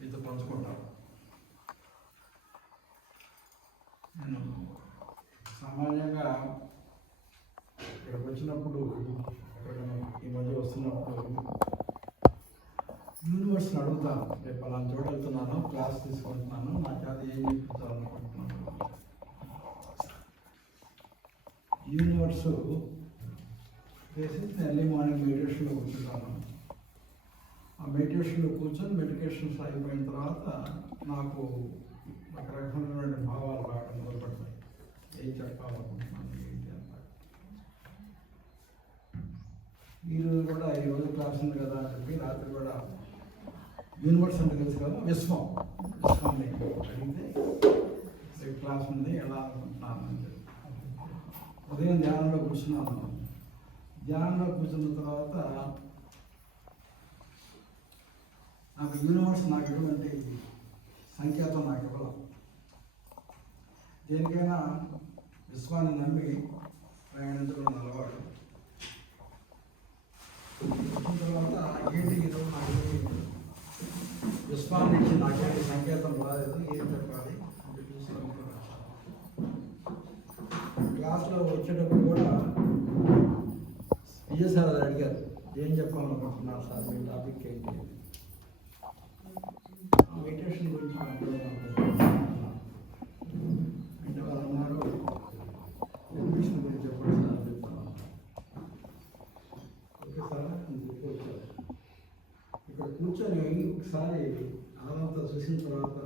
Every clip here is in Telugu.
మీతో పంచుకుంటాను. నేను సామాన్యంగా ఇక్కడికి వచ్చినప్పుడు, ఈ మధ్య వస్తున్నప్పుడు యూనివర్స్ని అడుగుతాను, రేపు అలా చోట వెళ్తున్నాను, క్లాస్ తీసుకుంటున్నాను, నాకు అది ఏం చెప్తాను. యూనివర్స్ చేసి ఎర్లీ మార్నింగ్ మెడిటేషన్లో కూర్చుంటాను. ఆ మెడిటేషన్లో కూర్చొని మెడిటేషన్స్ అయిపోయిన తర్వాత నాకు రకరకమైన భావాలు రావడం మొదలుపడతాయి. ఏం చెప్పాలనుకుంటున్నాను ఏంటి అంట. ఈరోజు కూడా ఈరోజు క్లాస్ ఉంది కదా అని చెప్పి రాత్రి కూడా యూనివర్స్ అంటే తెలుసు కదా, విశ్వాన్ని అడిగితే రేపు క్లాస్ ఉంది ఎలా అనుకుంటున్నాను అని చెప్పి ఉదయం ధ్యానంలో కూర్చున్నాను. ధ్యానంలో కూర్చున్న తర్వాత నాకు యూనివర్స్ నాకు ఎటువంటి సంకేతం నాకు ఇవ్వడం. దేనికైనా విశ్వాన్ని నమ్మి ప్రయాణించడం అలవాటు. వచ్చిన తర్వాత ఏంటి ఈరోజు నాకు విశ్వాన్ని నుంచి నాకేంటి సంకేతం రాలేదు, ఏం చెప్పాలి అని చెప్పేసి క్లాస్లో వచ్చేటప్పుడు కూడా విజయ్ సార్ అది అడిగారు, ఏం చెప్పాలనుకుంటున్నారు సార్, మీ టాపిక్ ఏంటి. మెడిటేషన్ గురించి అంటే వాళ్ళు అన్నారు, మెడిటేషన్ గురించి చెప్పండి సార్ చెప్తాను. ఓకే సార్ అని చెప్పి వచ్చారు. ఇక్కడ కూర్చొని ఒకసారి అదంతా చూసిన తర్వాత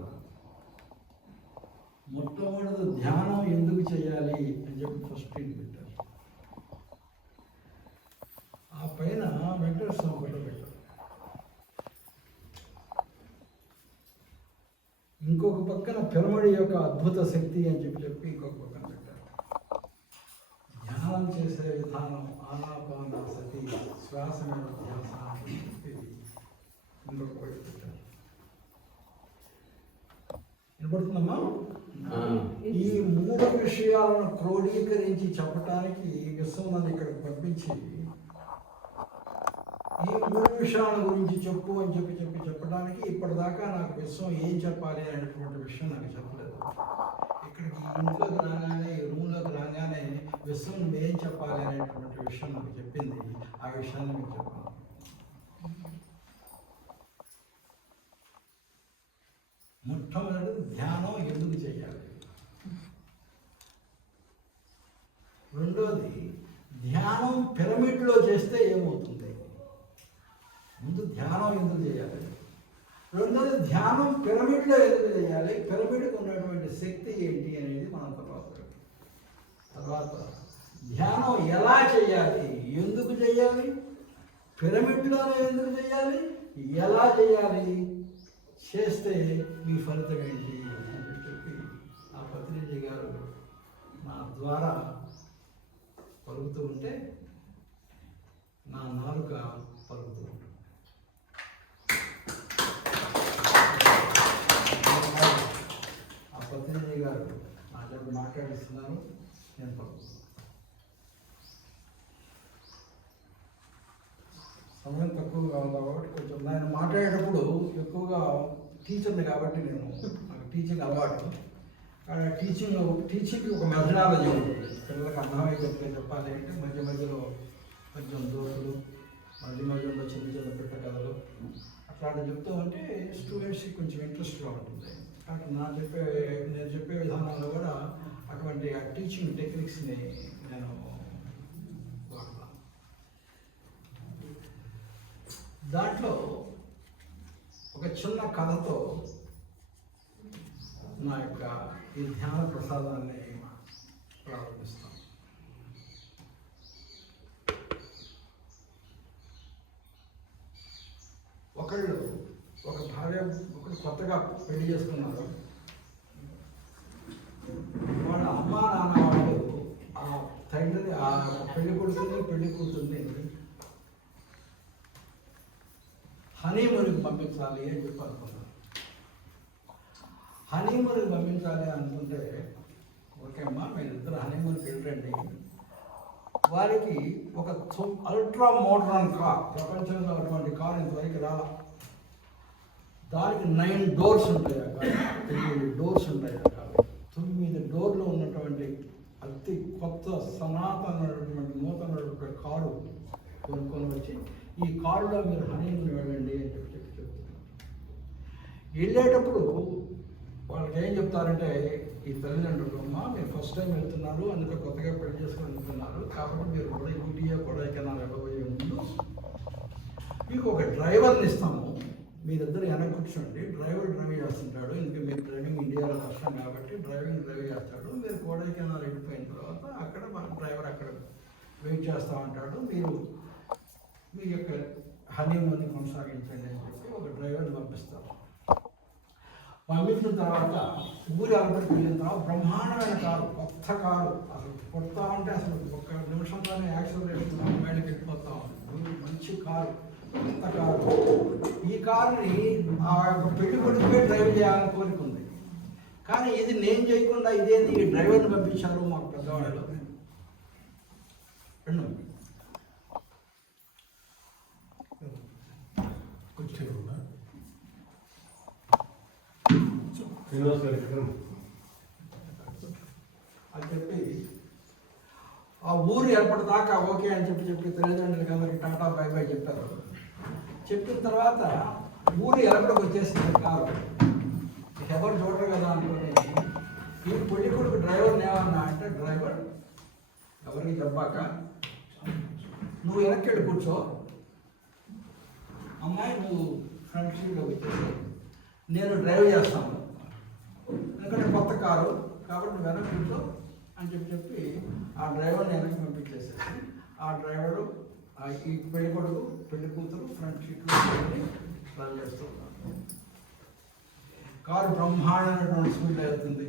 మొట్టమొదటి ధ్యానం ఎందుకు చేయాలి అని చెప్పి ఫస్ట్ పెట్టారు. ఆ పైన వెంకటేశ్వర ఫోటో పెట్టారు. ఇంకొక పక్కన పిరమిడ్ యొక్క అద్భుత శక్తి అని చెప్పి ఇంకొక పక్కన పెట్టారు. ధ్యానం చేసే విధానం ఆనాపాన సతి శ్వాస మీద ధ్యాస అని చెప్పి ఇంకొక పక్కన పెట్టారు. వినపడుతుందమ్మా? ఈ మూడు విషయాలను క్రోడీకరించి చెప్పటానికి విశ్వం నన్ను ఇక్కడికి పంపించి ఈ మూడు విషయాల గురించి చెప్పు అని చెప్పడానికి ఇప్పటిదాకా నాకు విశ్వం ఏం చెప్పాలి అనేటువంటి విషయం నాకు చెప్పలేదు. ఇక్కడికి ఇంట్లోకి రాగానే, రూమ్లోకి రాగానే విశ్వం ఏం చెప్పాలి అనేటువంటి విషయం నాకు చెప్పింది. ఆ విషయాన్ని మీకు చెప్పాను. మొట్టమొదటి ధ్యానం ఎందుకు చేయాలి, రెండోది ధ్యానం పిరమిడ్లో చేస్తే ఏమవుతుంది. ముందు ధ్యానం ఎందుకు చేయాలి, రెండోది ధ్యానం పిరమిడ్లో ఎందుకు చేయాలి, పిరమిడ్కి ఉన్నటువంటి శక్తి ఏంటి అనేది మనం తర్వాత ధ్యానం ఎలా చేయాలి, ఎందుకు చేయాలి, పిరమిడ్లోనే ఎందుకు చేయాలి, ఎలా చేయాలి, చేస్తే మీ ఫలితం ఏంటి అని చెప్పి ఆ పత్రిజీ గారు నా ద్వారా పలుకుతూ ఉంటే నా నాలుక పలుకుతూ ఉంటుంది. ఆ పత్రిజీ గారు నా దగ్గర మాట్లాడిస్తున్నారు, నేను పలుకుతున్నాను. సమయం తక్కువగా ఉంది కాబట్టి కొంచెం నేను మాట్లాడేటప్పుడు ఎక్కువగా టీచర్ని కాబట్టి నాకు టీచింగ్ అలవాటు. కానీ టీచింగ్కి ఒక మెథడాలజీ ఉంటుంది. పిల్లలకు అర్థమయ్యేటట్టు చెప్పాలి అంటే మధ్య మధ్యలో కొంచెం దోస్తులు, మధ్యలో చిన్న చిన్న పిట్ట కథలు అట్లాంటివి చెప్తూ ఉంటే స్టూడెంట్స్కి కొంచెం ఇంట్రెస్ట్గా ఉంటుంది. కానీ నేను చెప్పే విధానంలో కూడా అటువంటి ఆ టీచింగ్ టెక్నిక్స్ని నేను వాడతాను. దాంట్లో ఒక చిన్న కథతో నా యొక్క ఈ ధ్యాన ప్రసాదాన్ని ప్రారంభిస్తాను. ఒక భార్య కొత్తగా పెళ్లి చేసుకున్నారు. వాళ్ళ అమ్మ నాన్న వాళ్ళు ఆ తండ్రిని, ఆ పెళ్లి కొడుకుని పెళ్లి కూతుర్ని హనీమూన్కి పంపించాలి అని చెప్పి అనుకున్నారు. హనీమూన్కి పంపించాలి అనుకుంటే ఓకే అమ్మా మీరిద్దరు హనీమూన్కి వెళ్ళండి. వారికి ఒక అల్ట్రా మోడర్న్ కార్, ప్రపంచంలో అటువంటి కారు ఇంతవరకు రాలా. దానికి 9 డోర్స్ ఉంటాయి అక్కడ, 9 డోర్స్ ఉంటాయి అక్కడ. 9 డోర్లు ఉన్నటువంటి అతి కొత్త సనాతనమైనటువంటి నూతనటువంటి కారు కొనుక్కొని వచ్చి ఈ కారులో మీరు హనీమూన్ వెళ్ళండి అని చెప్తున్నారు. వెళ్ళేటప్పుడు వాళ్ళకి ఏం చెప్తారంటే, ఈ తల్లిదండ్రులు అమ్మ మీరు ఫస్ట్ టైం వెళ్తున్నారు, అందుకే కొత్తగా పెళ్లి చేసుకొని వెళ్తున్నారు, కాబట్టి మీరు కూడా ఊటీయో కొడైకెనాల్ వెళ్ళబోయే ముందు మీకు ఒక డ్రైవర్ని ఇస్తాము, మీరిద్దరు వెనక కూర్చోండి, డ్రైవర్ డ్రైవ్ చేస్తుంటాడు, ఇంక మీరు డ్రైవింగ్ ఇండియాలో కష్టం కాబట్టి డ్రైవ్ చేస్తాడు, మీరు కొడైకెనాల్ వెళ్ళిపోయిన తర్వాత అక్కడ డ్రైవర్ అక్కడ వెయిట్ చేస్తూ ఉంటాడు, మీరు మీ యొక్క హనీమూన్ని కొనసాగించండి అని చెప్పి ఒక డ్రైవర్ని పంపిస్తారు. పంపించిన తర్వాత ఊరి అలబడికి వెళ్ళిన తర్వాత బ్రహ్మాండమైన కారు, కొత్త కారు, అసలు కొడతా ఉంటే అసలు ఒక నిమిషంలోనే యాక్సిడెంట్ బయటకు వెళ్ళిపోతా ఉంది. మంచి కారు, కొత్త కారు. ఈ కారుని ఆ యొక్క పెళ్లి కొడుకుపై డ్రైవ్ చేయాలని కోరుకుంది. కానీ ఇది నేను చేయకుండా ఇదేంది ఈ డ్రైవర్ని పంపించారు మాకు పెద్దవాళ్ళు. అని చెప్పి ఆ ఊరు ఏర్పడదాకా ఓకే అని చెప్పి తల్లిదండ్రులకి అందరికి టాటా బై బై చెప్పారు. చెప్పిన తర్వాత ఊరు ఎలపడికి వచ్చేసింది కారు. ఎవరు చూడరు కదా అనుకుని ఈ పెళ్లి కొడుకు డ్రైవర్ని ఏమన్నా అంటే, డ్రైవర్ ఎవరికి చెప్పాక నువ్వు వెనక్కి వెళ్ళి కూర్చో, అమ్మాయి నువ్వు ఫ్రంట్ సీట్లో వచ్చేసి నేను డ్రైవ్ చేస్తాను, ఎందుకంటే కొత్త కారు కాబట్టి నువ్వు వెనక్కి కూర్చో అని చెప్పి ఆ డ్రైవర్ని వెనక్కి పంపించేసేసి ఆ డ్రైవరు ఈ పెళ్లి కొడుకు పెళ్లి కూతురు ఫ్రంట్ సీట్లో డ్రైవ్ చేస్తూ ఉన్నారు. కారు బ్రహ్మాండమైనటువంటి స్పీడ్లో వెళ్తుంది.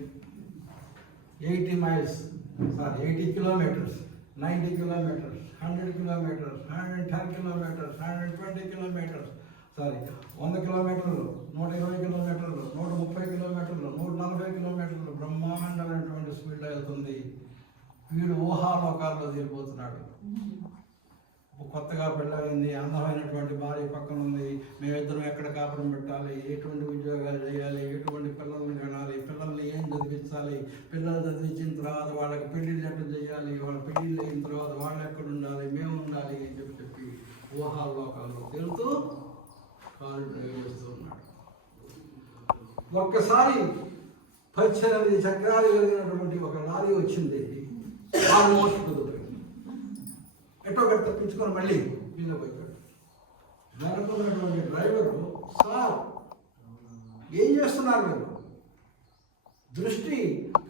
80 kilometres, 90 kilometres, 100 kilometres, 110 kilometres, 120 kilometres, 100 కిలోమీటర్లు, 120 కిలోమీటర్లు, 130 కిలోమీటర్లు, 140 కిలోమీటర్లు బ్రహ్మాండమైనటువంటి స్పీడ్లో వెళ్తుంది. వీడు ఊహాలోకాల్లో తీరిపోతున్నాడు. కొత్తగా పెళ్ళయింది, అందమైనటువంటి భార్య పక్కన ఉంది, మేమిద్దరం ఎక్కడ కాపురం పెట్టాలి, ఎటువంటి ఉద్యోగాలు చేయాలి, ఎటువంటి పిల్లల్ని కనాలి, పిల్లల్ని ఏం చదివించాలి, పిల్లలు చదివించిన తర్వాత వాళ్ళకి పెళ్ళిళ్ళు ఎట్లా చేయాలి, వాళ్ళ పెళ్ళిళ్ళు అయిన తర్వాత వాళ్ళు ఎక్కడ ఉండాలి, మేము ఉండాలి అని చెప్పి ఊహాలోకాల్లో తిరుగుతూ కారు డ్రైవ్ చేస్తూ ఉన్నాడు. ఒక్కసారి 18 చక్రాలు కలిగినటువంటి ఒక లారీ వచ్చింది. ఆల్మోస్ట్ కుదిరిపోయింది. ఎటో ఒకటి తప్పించుకొని మళ్ళీ మీద పోయాడు. వెనకున్నటువంటి డ్రైవరు, సార్ ఏం చేస్తున్నారు మీరు, దృష్టి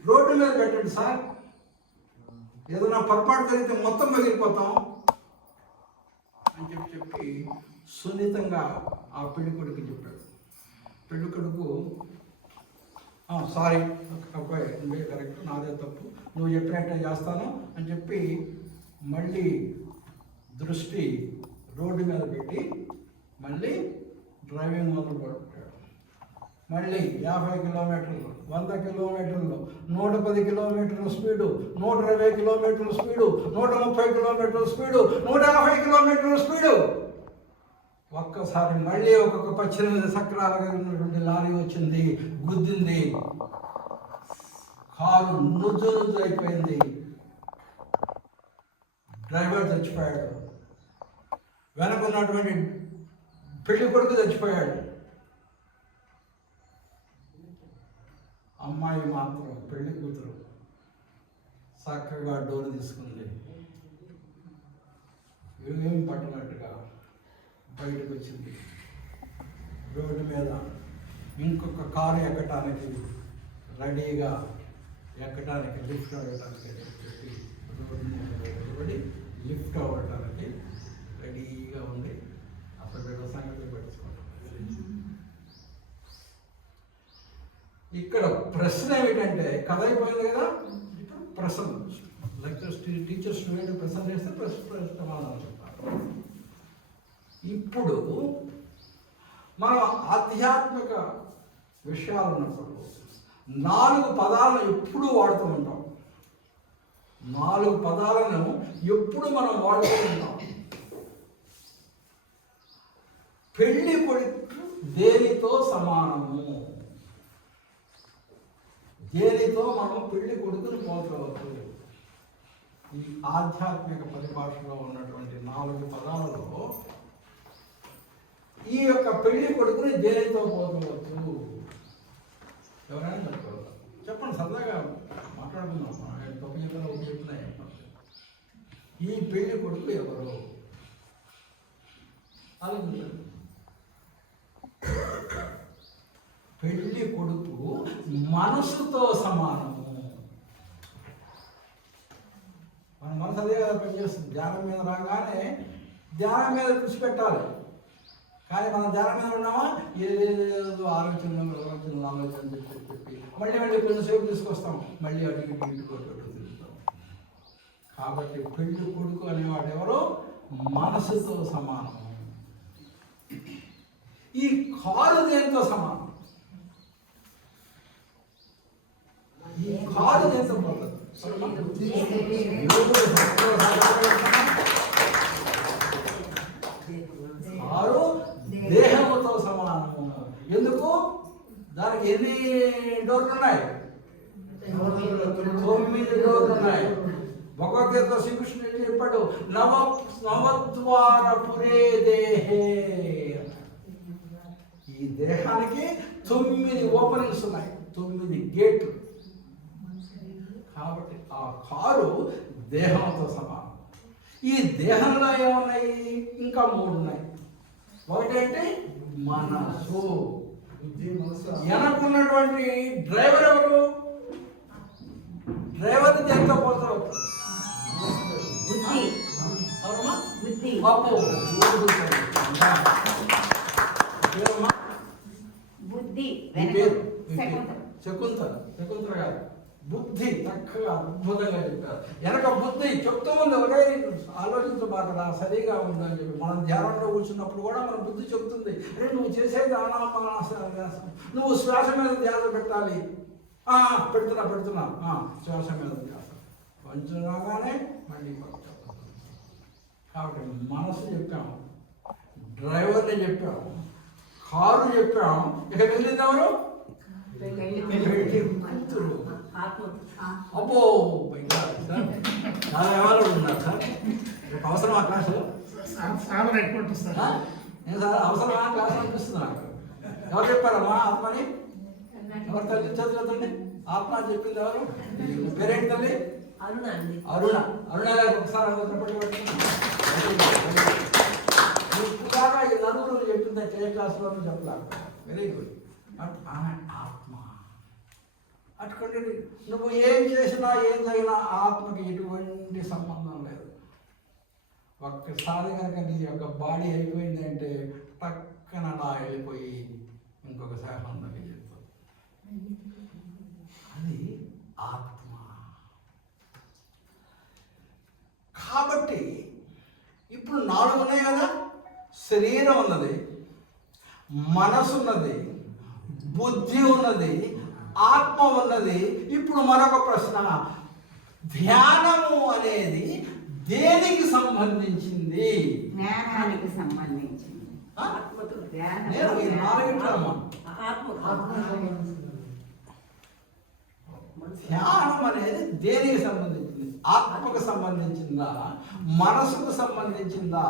రోడ్డు మీద పెట్టండి సార్, ఏదైనా పొరపాటు జరిగితే మొత్తం పగిలిపోతాం అని చెప్పి సున్నితంగా ఆ పెళ్లి కొడుకు చెప్పాడు. పెళ్లి కొడుకు సారీ అబ్బాయి నువ్వే కరెక్ట్, నాదే తప్పు, నువ్వు చెప్పినట్టే చేస్తాను అని చెప్పి మళ్ళీ దృష్టి రోడ్డు మీద పెట్టి మళ్ళీ డ్రైవింగ్ మొదలు పెట్టాడు. మళ్ళీ 50 కిలోమీటర్లు, 100 కిలోమీటర్లు, 110 కిలోమీటర్ల స్పీడు, 120 కిలోమీటర్ల స్పీడు, 130 కిలోమీటర్ల స్పీడు, 150 కిలోమీటర్ల స్పీడు. ఒక్కసారి మళ్ళీ ఒక్కొక్క 18 చక్రాలు కలిగినటువంటి లారీ వచ్చింది, గుద్దింది, కారు నుజ్జు అయిపోయింది. డ్రైవర్ చచ్చిపోయాడు, వెనకున్నటువంటి పెళ్లి కొడుకు చచ్చిపోయాడు. అమ్మాయి మాత్రం పెళ్లి కూతురు చక్కగా డోర్ తీసుకుంది, ఏం పట్టినట్టుగా బయటకు వచ్చింది. రోడ్డు మీద ఇంకొక కారు ఎక్కటానికి రెడీగా, ఎక్కటానికి లిఫ్ట్ అవ్వటానికి చెప్పి రోడ్డు మీద నిలబడి లిఫ్ట్ అవ్వటానికి రెడీగా ఉంది. అసలు వీళ్ళ సంగతి పట్టించుకోండి. ఇక్కడ ప్రశ్న ఏమిటంటే, కథ అయిపోయింది కదా, ఇప్పుడు ప్రశ్న లెక్చర్ టీచర్ స్టూడెంట్ ప్రశ్న చేస్తే ప్రశ్న సమాధానం చెప్తారు. ఇప్పుడు మనం ఆధ్యాత్మిక విషయాలు ఉన్నప్పుడు 4 పదాలను ఎప్పుడూ వాడుతూ ఉంటాం. 4 పదాలను ఎప్పుడు మనం వాడుతూ ఉంటాం. పెళ్లి కొడుకు దేనితో సమానము? దేనితో మనం పెళ్లి కొడుకుని పోల్చవచ్చు? ఈ ఆధ్యాత్మిక పరిభాషలో ఉన్నటువంటి 4 పదాలలో ఈ యొక్క పెళ్లి కొడుకుని దేనితో పోల్చవచ్చు? ఎవరైనా చెప్పగలరు? చెప్పండి, సరదాగా మాట్లాడుకుందాం. తప్పు చెప్పినా ఒక చెప్పినా చెప్పండి. ఈ పెళ్లి కొడుకు ఎవరు ఆలోచించండి. పెళ్లి కొడుకు మనసుతో సమానము. మన మనసు అదే కదా పనిచేస్తుంది. ధ్యానం మీద రాగానే ధ్యానం మీద దృష్టి పెట్టాలి. కానీ మనం ధ్యానం మీద ఉన్నామా, ఏదేదో ఆలోచన చెప్పి మళ్ళీ కొంచెంసేపు తీసుకొస్తాం, మళ్ళీ అటు ఇంటికి తిరుగుతాం. కాబట్టి పెళ్లి కొడుకు అనేవాడు ఎవరు? మనసుతో సమానము. ఈ కారు దేనితో సమానం? ఈ కారు దేనితో పోతుంది? కారు దేహముతో సమానము. ఎందుకు? దానికి ఎన్ని డోర్లు ఉన్నాయి? 9 డోర్లు ఉన్నాయి. భగవద్గీత శ్రీకృష్ణుడు చెప్పాడు, నవద్వారపురే దేహే. ఈ దేహానికి 9 ఓపెనింగ్స్ ఉన్నాయి, 9 గేట్లు. కాబట్టి ఆ కారు దేహంతో సమానం. ఈ దేహంలో ఏమున్నాయి? ఇంకా 3 ఉన్నాయి. ఒకటేంటి? మనసు. వెనకున్నటువంటి డ్రైవర్ ఎవరు? డ్రైవర్ దేంతో పోల్చవచ్చు? శకుంతల గారు బుద్ధి చక్కగా అద్భుతంగా చెప్పారు. వెనక బుద్ధి చెప్తూ ఉంది, ఒకటే ఆలోచించబాటరా సరిగా ఉందని చెప్పి. మనం ధ్యానంలో కూర్చున్నప్పుడు కూడా మన బుద్ధి చెప్తుంది, అరే నువ్వు చేసేది అనామనాసం, నువ్వు శ్వాస మీద ధ్యాస పెట్టాలి. పెడుతున్నా శ్వాస మీద ధ్యాస. కొంచెం రాగానే మళ్ళీ కాబట్టి మనసు చెప్పాము, డ్రైవర్ని చెప్పాము, కారు చెప్పాము. ఇక మిగిలింది ఎవరు? కూతురు. అబ్బో చాలా ఎవరు ఉన్నారు సార్? అవసరమా క్లాసు? నేను సార్ అవసరమా క్లాస్ అనిపిస్తుంది నాకు. ఎవరు చెప్పారమ్మా ఆత్మని? ఎవరు తల్లి చదువుతుంది? ఆత్మ అని చెప్పింది ఎవరు? పేరేంటి తల్లి? అరుణ. అరుణ గారు ఒకసారి దాకా ఈ నలుగురు చెప్పింది ఏ క్లాసులో చెప్పలేదు. Very good. ఆమె ఆత్మ. అటుకంటే నువ్వు ఏం చేసినా ఏం జరిగినా ఆత్మకి ఎటువంటి సంబంధం లేదు. ఒక్కసారి కనుక నీ యొక్క బాడీ అయిపోయిందంటే పక్కన అలా వెళ్ళిపోయి ఇంకొక శాఖంలోకి చెప్తుంది. అది ఆత్మ. కాబట్టి ఇప్పుడు 4 ఉన్నాయి కదా. శరీరం ఉన్నది, మనసు ఉన్నది, బుద్ధి ఉన్నది, ఆత్మ ఉన్నది. ఇప్పుడు మరొక ప్రశ్న, ధ్యానము అనేది దేనికి సంబంధించింది? జ్ఞానానికి సంబంధించింది. ధ్యానం అనేది దేనికి సంబంధించింది? ఆత్మకు సంబంధించిందా, మనసుకు సంబంధించిందా,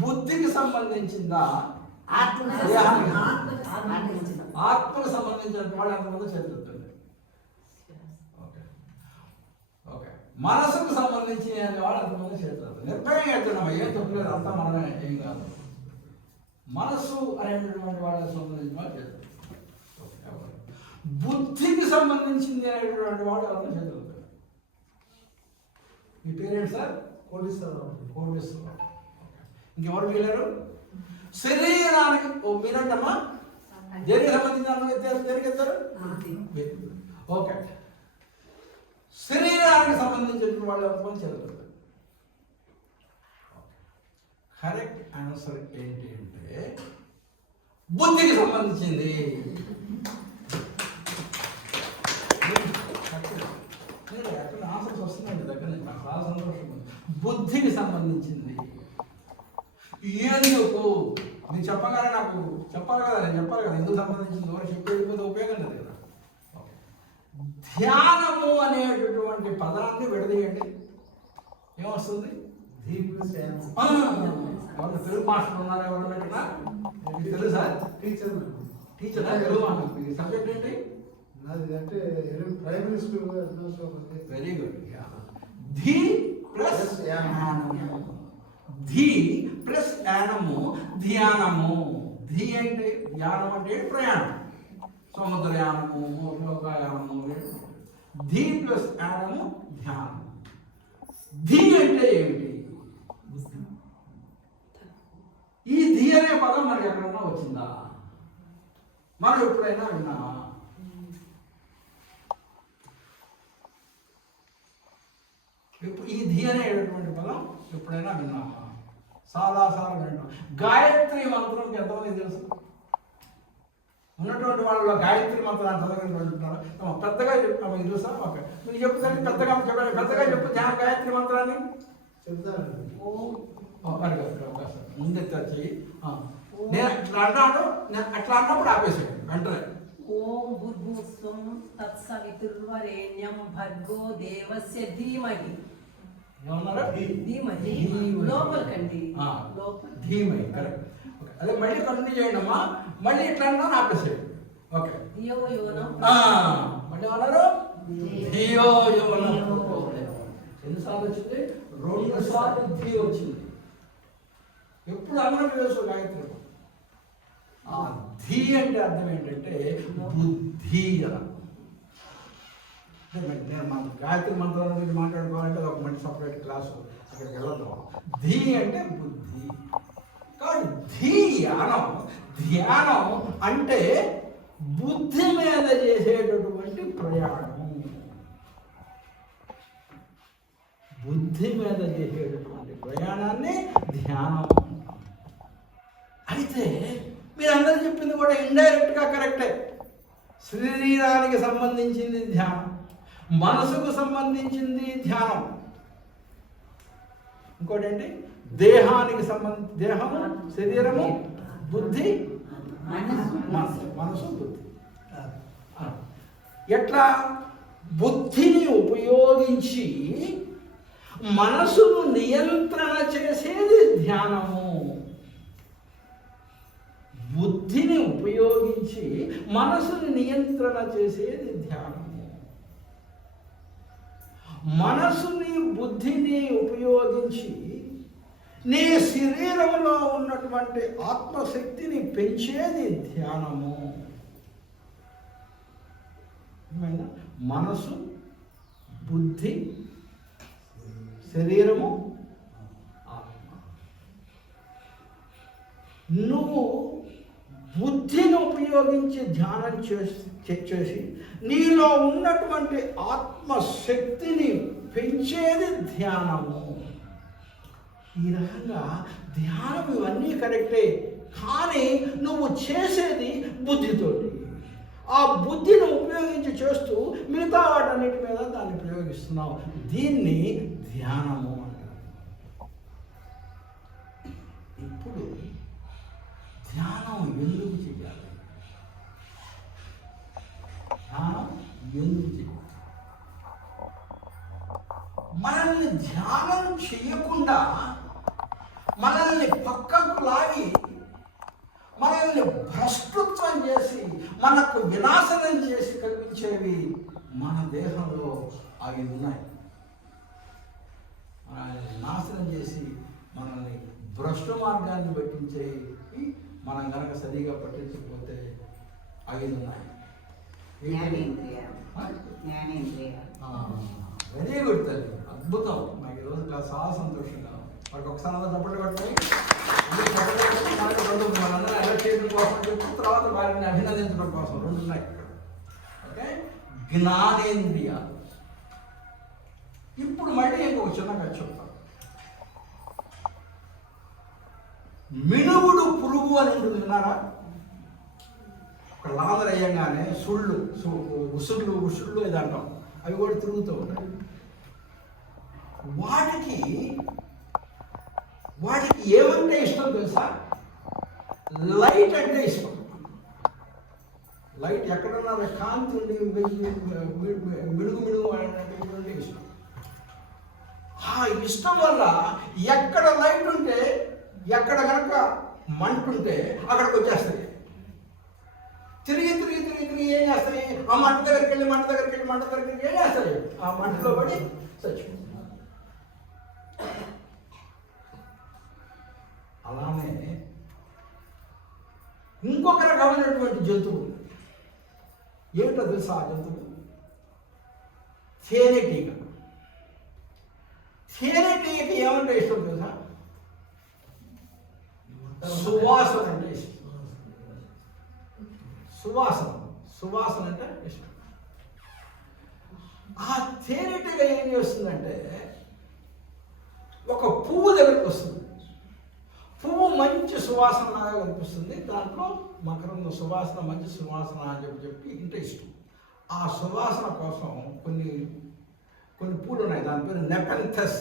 బుద్ధికి సంబంధించిందా? ఆత్మకు సంబంధించిన వాళ్ళు ఎంతమంది చదువుతుంది? ఓకే. మనసుకు సంబంధించిన వాళ్ళు ఎంతమంది చదువుతుంది? నిర్భయంగా చెప్తున్నాం, ఏం తప్పలేదు, అంతా మనమే, ఏం కాదు. మనస్సు అనేటటువంటి వాళ్ళకి సంబంధించిన వాళ్ళు చదువుతుంది. బుద్ధికి సంబంధించింది అనేటువంటి వాడు ఎవరైనా చదువుతారు. మీ పేరేంటి సార్? కోటేశ్వరరావు. ఇంకెవరు వీళ్ళారు? శరీరానికి మీరంటమ్మా దేనికి సంబంధించిన దేనికి ఎత్తారు? ఓకే. శరీరానికి సంబంధించిన వాళ్ళు ఎంతమంది చదువుతారు? కరెక్ట్ ఆన్సర్ ఏంటి అంటే బుద్ధికి సంబంధించింది. ఎక్కడ ఆన్సర్స్ వస్తున్నాయండి దగ్గర నుంచి, నాకు చాలా సంతోషం ఉంది. బుద్ధికి సంబంధించింది. ఎందుకు మీరు చెప్పగానే నాకు చెప్పాలి కదా, నేను చెప్పాలి కదా, ఎందుకు సంబంధించింది ఎవరు చెప్పి వెళ్ళిపోతే ఉపయోగం లేదు కదా. ధ్యానము అనేటటువంటి పదాన్ని విడదీయండి, ఏమొస్తుంది? ఎవరు తెలుగు మాస్టర్ ఉన్నారు ఎవరు ఇక్కడ? మీకు తెలుసా? టీచర్ తెలుగు మాట. మీ సబ్జెక్ట్ ఏంటి? అంటే ప్రైమరీ స్కూల్. Very good. ధీ ప్లస్ యానము. ధీ ప్లస్ యానము ధ్యానము. ధీ అంటే ధ్యానం అంటే ప్రయాణం, సముద్రయానము, లోకాయానము. ధీ ప్లస్ యానము ధ్యానం. ధీ అంటే ఏమిటి? ఈ ధీ అనే పదం మనకి ఎక్కడన్నా వచ్చిందా? మనం ఎప్పుడైనా విన్నామా? ఈ ధీ అనేటటువంటి పదం ఎప్పుడైనా విన్నామా? చాలాసార్లు వింటాం. గాయత్రి మంత్రం ఎంతమంది తెలుసు? ఉన్నటువంటి వాళ్ళలో గాయత్రి మంత్రాన్ని చదవగలుగుతుంటారు. పెద్దగా చెప్పాము తెలుసా? ఓకే, మీరు చెప్తారు పెద్దగా చెప్పండి. పెద్దగా చెప్పు ధ్యాన గాయత్రి మంత్రాన్ని చెప్తానండి. ముందే చెయ్యి. నేను అట్లా అన్నాడు, అట్లా అన్నప్పుడు ఆపేసాడు వెంటనే. ఓం భూర్భువస్వం తత్సవితుర్వరేణ్యం భర్గో దేవస్య ధీమహి. ఏమన్నారా? ధీమహి లోపలికండి. ధీమహి కరెక్ట్. అదే మళ్ళీ కంటిన్యూ చేయండి అమ్మా. మళ్ళీ ఇట్లా అన్నా ఆపేసాడు. ఓకే, ధియో యోనం. మళ్ళీ ఏమన్నారు? ధియో యోనం. ఎన్నిసార్లు వచ్చింది? 2 సార్లు ధీ వచ్చింది. ఎప్పుడు అన్నం తెలుసు గాయత్రి. ఆ ధీ అంటే అర్థం ఏంటంటే బుద్ధి అలా. నేను మన గాయత్రి మంత్రాల గురించి మాట్లాడుకోవాలంటే ఒక మంచి సపరేట్ క్లాసు, అక్కడికి వెళ్ళడం. ధీ అంటే బుద్ధి. కాబట్టి ధ్యానం, ధ్యానం అంటే బుద్ధి మీద చేసేటటువంటి ప్రయాణం. బుద్ధి మీద చేసేటటువంటి ప్రయాణాన్ని ధ్యానం అంటాం. అయితే మీరందరూ చెప్పింది కూడా ఇండైరెక్ట్గా కరెక్టే. శరీరానికి సంబంధించింది ధ్యానం, మనసుకు సంబంధించింది ధ్యానం. ఇంకోటి ఏంటి? దేహానికి దేహము, శరీరము, బుద్ధి, మనసు, బుద్ధి. ఎట్లా? బుద్ధిని ఉపయోగించి మనసును నియంత్రణ చేసేది ధ్యానము. బుద్ధిని ఉపయోగించి మనసుని నియంత్రణ చేసేది ధ్యానము. మనసుని బుద్ధిని ఉపయోగించి నీ శరీరంలో ఉన్నటువంటి ఆత్మశక్తిని పెంచేది ధ్యానము. మనసు, బుద్ధి, శరీరము, ఆత్మ. నువ్వు బుద్ధిని ఉపయోగించి ధ్యానం చేసి నీలో ఉన్నటువంటి ఆత్మశక్తిని పెంచేది ధ్యానము. ఈ రకంగా ధ్యానం ఇవన్నీ కరెక్టే, కానీ నువ్వు చేసేది బుద్ధితోటి. ఆ బుద్ధిని ఉపయోగించి చేస్తూ మిగతా వాటన్నిటి మీద దాన్ని ప్రయోగిస్తున్నావు. దీన్ని ధ్యానము అంటారు. ఇప్పుడు ధ్యానం ఎందుకు చేయాలి? ధ్యానం ఎందుకు చేయాలి? మనల్ని ధ్యానం చేయకుండా మనల్ని పక్కకు లాగి మనల్ని భ్రష్టత్వం చేసి మనకు వినాశనం చేసి కల్పించేవి మన దేహంలో 5 ఉన్నాయి. మనల్ని నాశనం చేసి మనల్ని భ్రష్ట మార్గాన్ని పట్టించేవి మనం కనుక సరిగా పట్టించకపోతే 5 ఉన్నాయి. వెరీ గుడ్ తల్లి, అద్భుతం. నాకు ఈరోజు క్లాస్ చాలా సంతోషంగా. వాటికి ఒకసారి చప్పట్లు పట్టుకొని మనందరూ అరెస్ట్ చేయడం కోసం చెప్పి తర్వాత వారిని అభినందించడం కోసం 2 ఉన్నాయి ఇక్కడ. ఓకే, జ్ఞానేంద్రియాలు. ఇప్పుడు మళ్ళీ ఇంకొక చిన్నగా చెప్తాను. మినుగుడు పురుగు అని ఉంటుంది, విన్నారా? ఒక లాదర అయ్యంగానే ఉసుళ్ళు ఇది అంటాం, అవి కూడా తిరుగుతూ ఉంటాయి. వాటికి ఏమంటే ఇష్టం తెలుసా? లైట్ అంటే ఇష్టం. లైట్ ఎక్కడన్నా కాంతి ఉండి మిడుగు మిడుగు అనేటువంటి ఇష్టం. ఆ ఇష్టం వల్ల ఎక్కడ లైట్ ఉంటే, ఎక్కడ కనుక మంట ఉంటే అక్కడికి వచ్చేస్తాయి. తిరిగి తిరిగి తిరిగి తిరిగి ఏం చేస్తాయి? ఆ మంట దగ్గరికి వెళ్ళి మంట దగ్గరికి వెళ్ళి మంట దగ్గరికి ఏం చేస్తాయి? ఆ మంటలో పడి చచ్చిపోతుంది. అలానే ఇంకొక రకమైనటువంటి జంతువు ఏమిటో తెలుసా? ఆ జంతువు తేనెటీగ. తేనెటీగకి ఏమంటే ఇష్టం తెలుసా? సువాసన అంటే ఇష్టం. సువాసన అంటే ఇష్టం. ఆ తేనెటీగ ఏం చేస్తుందంటే ఒక పువ్వు దగ్గరికి వస్తుంది. పువ్వు మంచి సువాసన లాగా కనిపిస్తుంది. దాంట్లో మకరంద సువాసన, మంచి సువాసన అని చెప్పి ఇంటే ఇష్టం. ఆ సువాసన కోసం కొన్ని పూలు ఉన్నాయి. దాని పేరు నెపెంథస్.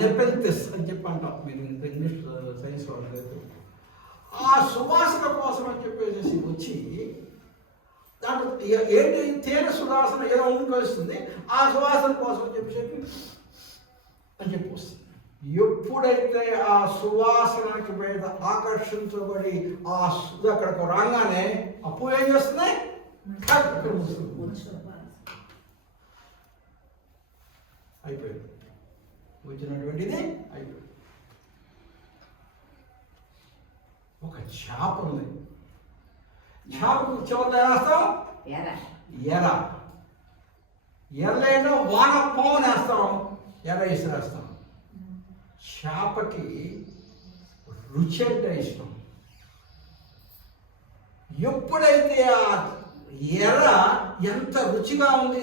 నెపెంథస్ అని చెప్పి అంటాం. మీరు ఇంగ్లీష్ సైన్స్ వాళ్ళు లేదు. ఆ సువాసన కోసం అని చెప్పేసి వచ్చి దాంట్లో ఏంటి తేనె సువాసన ఏదో వస్తుంది. ఆ సువాసన కోసం అని చెప్పి వస్తుంది. ఎప్పుడైతే ఆ సువాసనకి మీద ఆకర్షించబడి అక్కడికి రాగానే ఆ పువ్వు ఏం చేస్తుంది? అయిపోయింది. వచ్చినటువంటిది అయిపోయింది. ఒక చేప ఉంది. చేపకు చివరిలో వేస్తాం ఎర్రలేనో వాన పావును వేస్తాం, ఎర్ర ఇసురేస్తాం. చేపకి రుచి అంటే ఇష్టం. ఎప్పుడైతే ఆ ఎర్ర ఎంత రుచిగా ఉంది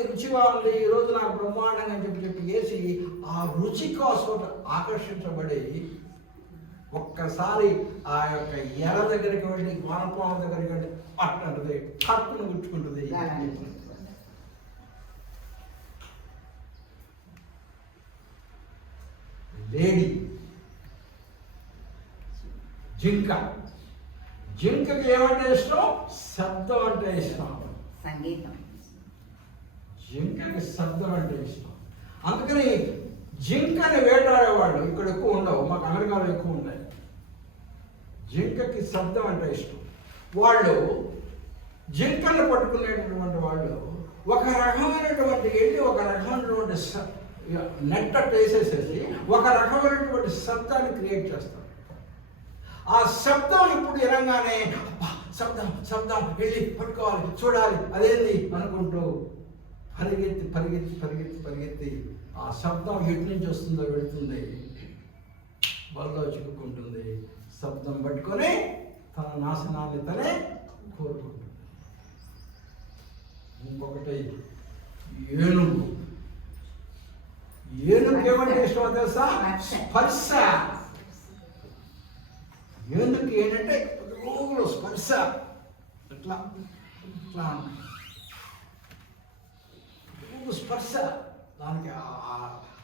ఈరోజు నాకు బ్రహ్మాండంగా అని చెప్పి వేసి ఆ రుచి కోసం ఆకర్షించబడి ఒక్కసారి ఆ యొక్క ఎర్ర దగ్గరికి వెళ్ళి వానపాము దగ్గరికి వెళ్ళి పట్టంటుంది, పట్టును గుచ్చుకుంటుంది. లేడీ జింకకి ఏమంటే ఇష్టం? శబ్దం అంటే ఇష్టం. సంగీతం. జింకకి శబ్దం అంటే ఇష్టం. అందుకని జింకని వేటాడేవాళ్ళు ఇక్కడ ఎక్కువ ఉండవు, మాకు అమెరికాలో ఎక్కువ ఉన్నాయి. జింకకి శబ్దం అంటే ఇష్టం. వాళ్ళు జింకను పట్టుకునేటటువంటి వాళ్ళు ఒక రకమైనటువంటి నెట్ వేసేసేసి ఒక రకమైనటువంటి శబ్దాన్ని క్రియేట్ చేస్తారు. ఆ శబ్దం ఇప్పుడు వినగానే శబ్దం వెళ్ళి పట్టుకోవాలి, చూడాలి, అదేంది అనుకుంటూ పరిగెత్తి ఆ శబ్దం ఎటు నుంచి వస్తుందో వెళుతుంది, బల్లో చిక్కుకుంటుంది. శబ్దం పట్టుకొని తన నాశనాన్ని తనే కోరుకుంటుంది. ఇంకొకటి ఏనుగు ఏమంటే ఇష్టం తెలుసా? స్పర్శ. ఏనుగు ఏంటంటే రోజులు స్పర్శ ఇట్లా స్పర్శ, దానికి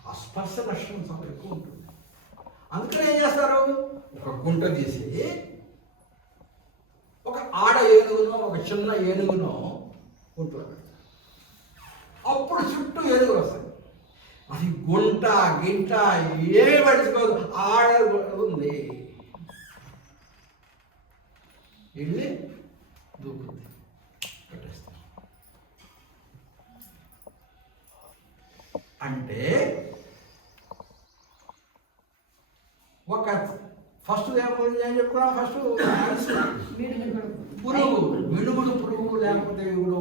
ఆ స్పర్శ లక్షణం చాలా ఎక్కువ ఉంటుంది. అందుకని ఏం చేస్తారు? ఒక గుంట తీసి ఒక ఆడ ఏనుగునో ఒక చిన్న ఏనుగునో గుంటలో పెడతారు. అప్పుడు చుట్టూ ఏనుగులు వస్తాయి. అది గుంట గింట ఏ పడుచుకోదు, ఆడ ఉంది, వెళ్ళి దూకుంది, పెట్టేస్తాం. అంటే ఒక ఫస్ట్ ఏం చెప్పుకున్నాం? ఫస్ట్ మినుగుడు పురుగు లేకపోతే ఇప్పుడు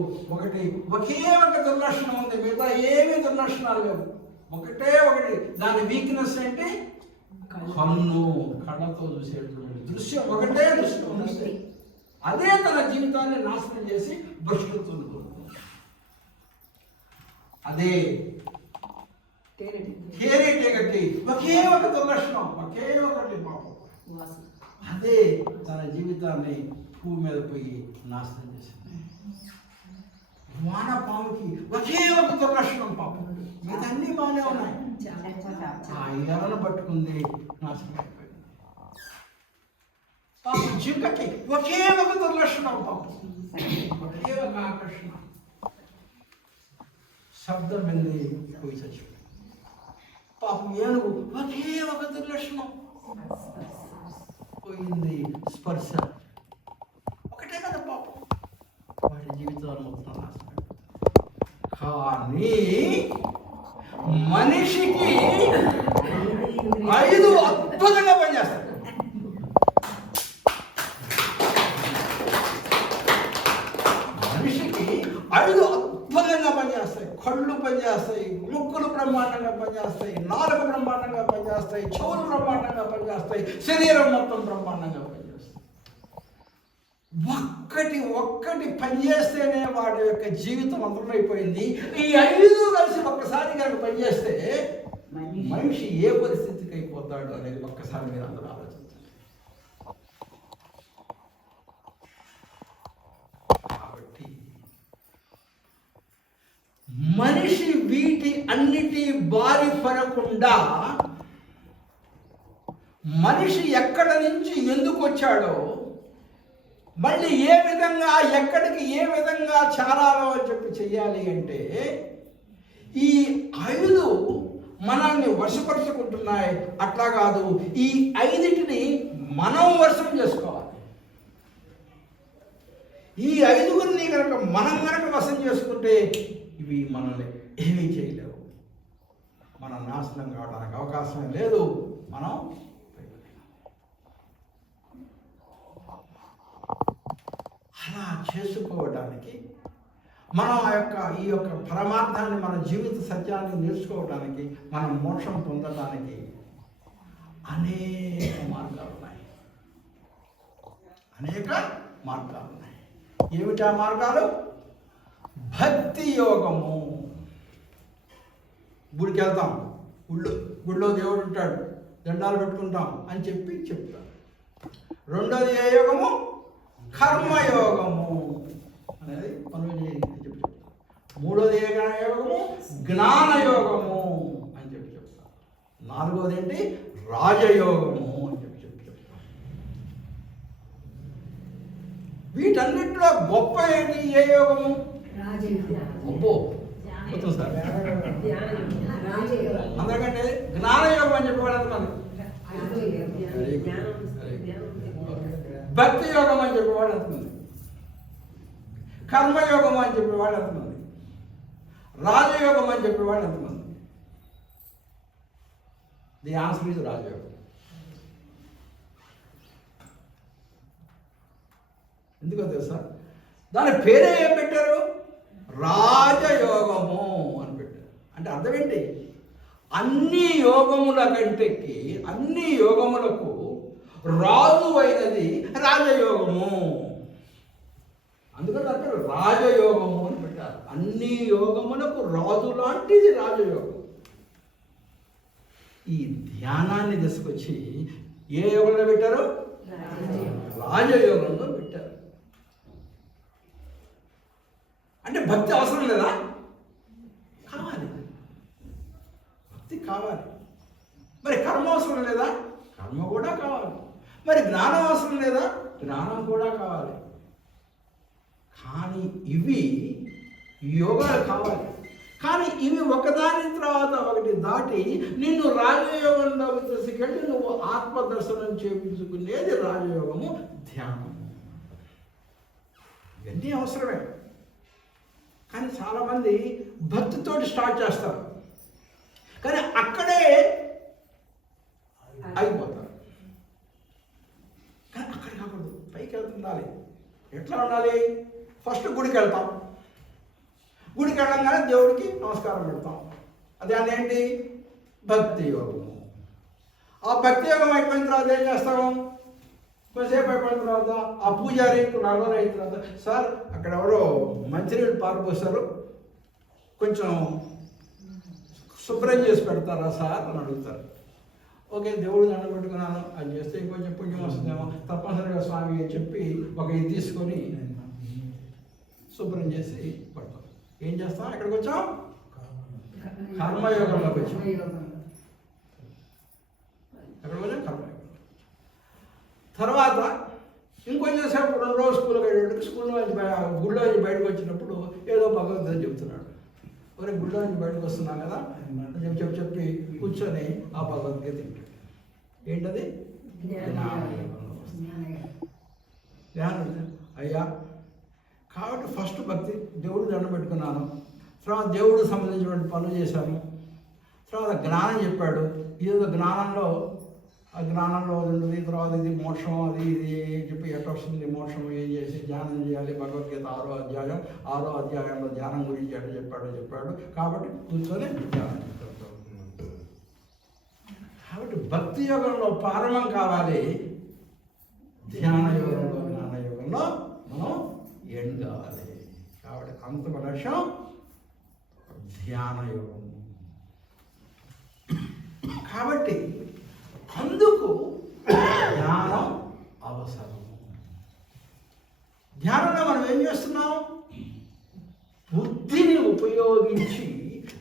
ఒకే ఒక దుర్లక్షణం ఉంది, మిగతా ఏమీ దుర్లక్షణాలు లేవు. ఒకటి దాని వీక్నెస్ ఏంటి? కన్ను, కళ్ళతో చూసేటువంటి దృశ్యం, ఒకటే దృశ్యం. అదే తన జీవితాన్ని నాశనం చేసి భ్రష్టుతుంది. అదే తేనెటీగకి ఒకే ఒక దుర్లక్షణం, ఒకే ఒకటి పాపం. అదే తన జీవితాన్ని భూమి మీద పోయి నాశనం చేసింది. వానపాముకి ఒకే ఒక దుర్లక్షణం పాపం, ఇదన్నీ బాగానే ఉన్నాయి. ఆ ఎర్రను పట్టుకుంది, నాశనం అయిపోయింది. పాపం జింకకి ఒకే ఒక దుర్లక్షణం, పాపం ఒకే ఒక ఆకర్షణ, శబ్దం వింది పోయి చచ్చిపోయింది. పాపం ఏనుగు ఒకే ఒక దుర్లక్షణం, పోయింది స్పర్శ. ఒకటే కదా పాపం, వాటి జీవితాలు మొత్తం నాశనం. కానీ మనిషికి 5 అద్భుతంగా పనిచేస్తాయి. మనిషికి 5 అద్భుతంగా పనిచేస్తాయి. కళ్ళు పనిచేస్తాయి, ముక్కులు బ్రహ్మాండంగా పనిచేస్తాయి, నాలుగు బ్రహ్మాండంగా పనిచేస్తాయి, చెవులు బ్రహ్మాండంగా పనిచేస్తాయి, శరీరం మొత్తం బ్రహ్మాండంగా పనిచేస్తాయి. ఒక్కటి పనిచేస్తేనే వాడి యొక్క జీవితం అంతమైపోయింది. ఈ 5 కలిసి ఒక్కసారి కనుక పనిచేస్తే మనిషి ఏ పరిస్థితికి అయిపోతాడు అనేది ఒక్కసారి మీరు అందరూ ఆలోచించాలి. కాబట్టి మనిషి వీటి అన్నిటి బారి పడకుండా మనిషి ఎక్కడ నుంచి ఎందుకు వచ్చాడో, మళ్ళీ ఏ విధంగా ఎక్కడికి ఏ విధంగా చేరాలో అని చెప్పి చెయ్యాలి అంటే, ఈ 5 మనల్ని వశపరుచుకుంటున్నాయి. అట్లా కాదు, ఈ 5టిని మనం వశం చేసుకోవాలి. ఈ 5గురిని కనుక మనం కనుక వశం చేసుకుంటే ఇవి మనల్ని ఏమీ చేయలేవు. మన నాశనం కావడానికి అవకాశం లేదు. మనం అలా చేసుకోవడానికి, మనం ఈ యొక్క పరమార్థాన్ని, మన జీవిత సత్యాన్ని నేర్చుకోవడానికి, మనం మోక్షం పొందడానికి అనేక మార్గాలు ఉన్నాయి. ఏమిటా మార్గాలు? భక్తి యోగము. గుడికి వెళ్తాం, గుడిలో దేవుడు ఉంటాడు, దండాలు పెట్టుకుంటాం అని చెప్తాం. రెండోది ఏ యోగము? కర్మయోగము అనేది పనులు చెప్పి. మూడోది ఏ యోగము? జ్ఞానయోగము అని చెప్పి చెప్తాం. నాలుగోది ఏంటి? రాజయోగము అని చెప్పి చెప్తాం. వీటన్నిటిలో గొప్ప ఏంటి? ఏ యోగము? అబ్బో సార్, అందరికంటే జ్ఞానయోగం అని చెప్పి వాడు. భక్తి యోగం అని చెప్పేవాడు ఎంతమంది? కర్మయోగం అని చెప్పేవాడు ఎంతమంది? రాజయోగం అని చెప్పేవాడు ఎంతమంది? ది ఆన్సర్ ఈజ్ రాజయోగం. ఎందుకో తెలుసా? దాని పేరే ఏం పెట్టారు? రాజయోగము అని పెట్టారు. అంటే అర్థం ఏంటి? అన్ని యోగముల కంటెక్కి, అన్ని యోగములకు రాజు అయినది రాజయోగము. అందుకని అంటారు రాజయోగము అని పెట్టారు. అన్ని యోగములకు రాజు లాంటిది రాజయోగం. ఈ ధ్యానాన్ని తీసుకొచ్చి ఏ యోగంలో పెట్టారు? రాజయోగంలో పెట్టారు. అంటే భక్తి అవసరం లేదా? కావాలి, భక్తి కావాలి. మరి కర్మ అవసరం లేదా? కర్మ కూడా కావాలి. మరి జ్ఞానం అవసరం లేదా? జ్ఞానం కూడా కావాలి. కానీ ఇవి యోగాలు కావాలి. కానీ ఇవి ఒకదాని తర్వాత ఒకటి దాటి నిన్ను రాజయోగంలోకి తీసుకెళ్ళి నువ్వు ఆత్మదర్శనం చేయించుకునేది రాజయోగము, ధ్యానం. ఇవన్నీ అవసరమే. కానీ చాలామంది భక్తితోటి స్టార్ట్ చేస్తారు, కానీ అక్కడే అయిపోతారు. కానీ అక్కడ కాకూడదు, పైకి వెళ్తుండాలి. ఎట్లా ఉండాలి? ఫస్ట్ గుడికి వెళ్తాం, గుడికి వెళ్ళంగానే దేవుడికి నమస్కారం పెడతాం. అదేంటి? భక్తి యోగము. ఆ భక్తి యోగం అయిపోయిన తర్వాత ఏం చేస్తాము? కొద్దిసేపు అయిపోయిన తర్వాత ఆ పూజారి నలుగురు అయిన తర్వాత, సార్ అక్కడ ఎవరో మంచినీళ్ళు పారిపోస్తారు, కొంచెం శుభ్రం చేసి పెడతారా సార్ అని అడుగుతారు. ఓకే, దేవుడు దండం పెట్టుకున్నాను, అది చేస్తే ఇంకొంచెం పుణ్యం వస్తుందేమో, తప్పనిసరిగా స్వామి అని చెప్పి ఒక ఇది తీసుకొని శుభ్రం చేసి పడతాం. ఏం చేస్తాం? ఎక్కడికి వచ్చాం? కర్మయోగంలోకి వచ్చాం. ఎక్కడికి వచ్చాం? కర్మయోగం. తర్వాత ఇంకొంచెం సేపు 2 రోజులు స్కూల్కి వెళ్ళేటప్పుడు గుళ్ళో నుంచి బయటకు వచ్చినప్పుడు ఏదో భగవద్గీత చెప్తున్నాడు. ఒరే గుళ్ళో నుంచి బయటకు వస్తున్నాం కదా అని చెప్పి కూర్చొని ఆ భగవద్గీత తింటాడు. ఏంటది? ధ్యానం. అయ్యా కాబట్టి ఫస్ట్ భక్తి, దేవుడు దండం పెట్టుకున్నాను, తర్వాత దేవుడికి సంబంధించినటువంటి పనులు చేశాను, తర్వాత జ్ఞానం చెప్పాడు. ఏదో జ్ఞానంలో ఆ జ్ఞానంలో ఉంటుంది, తర్వాత ఇది మోక్షం, అది ఇది చెప్పి ఎట్లా వస్తుంది మోక్షం, ఏం చేసి ధ్యానం చేయాలి, భగవద్గీత 6వ అధ్యాయంలో ధ్యానం గురించి ఎట్లా చెప్పాడు. కాబట్టి కూర్చొని ధ్యానం చెప్తాడు. కాబట్టి భక్తి యోగంలో ప్రారంభం కావాలి, ధ్యాన యోగంలో జ్ఞాన యోగంలో మనం ఎండ్ కావాలి. కాబట్టి అంతిమ లక్ష్యం ధ్యాన యోగం. కాబట్టి అందుకు ధ్యానం అవసరం. ధ్యానంలో మనం ఏం చేస్తున్నాం? బుద్ధిని ఉపయోగించి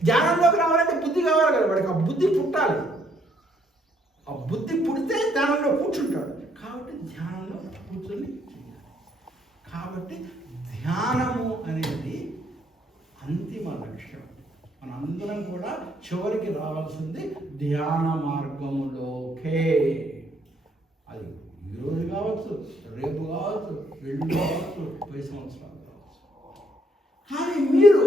ధ్యానంలోకి రావాలంటే బుద్ధి కావాలి కదా, వాడికి ఆ బుద్ధి పుట్టాలి. ఆ బుద్ధి పుడితే ధ్యానంలో కూర్చుంటాడు. కాబట్టి ధ్యానంలో కూర్చొని చేయాలి. కాబట్టి ధ్యానము అనేది అంతిమ లక్ష్యం. మనందరం కూడా చివరికి రావాల్సింది ధ్యాన మార్గములోకే. అది ఈరోజు కావచ్చు, రేపు కావచ్చు, 2 కావచ్చు, 10 సంవత్సరాలు కావచ్చు. కానీ మీరు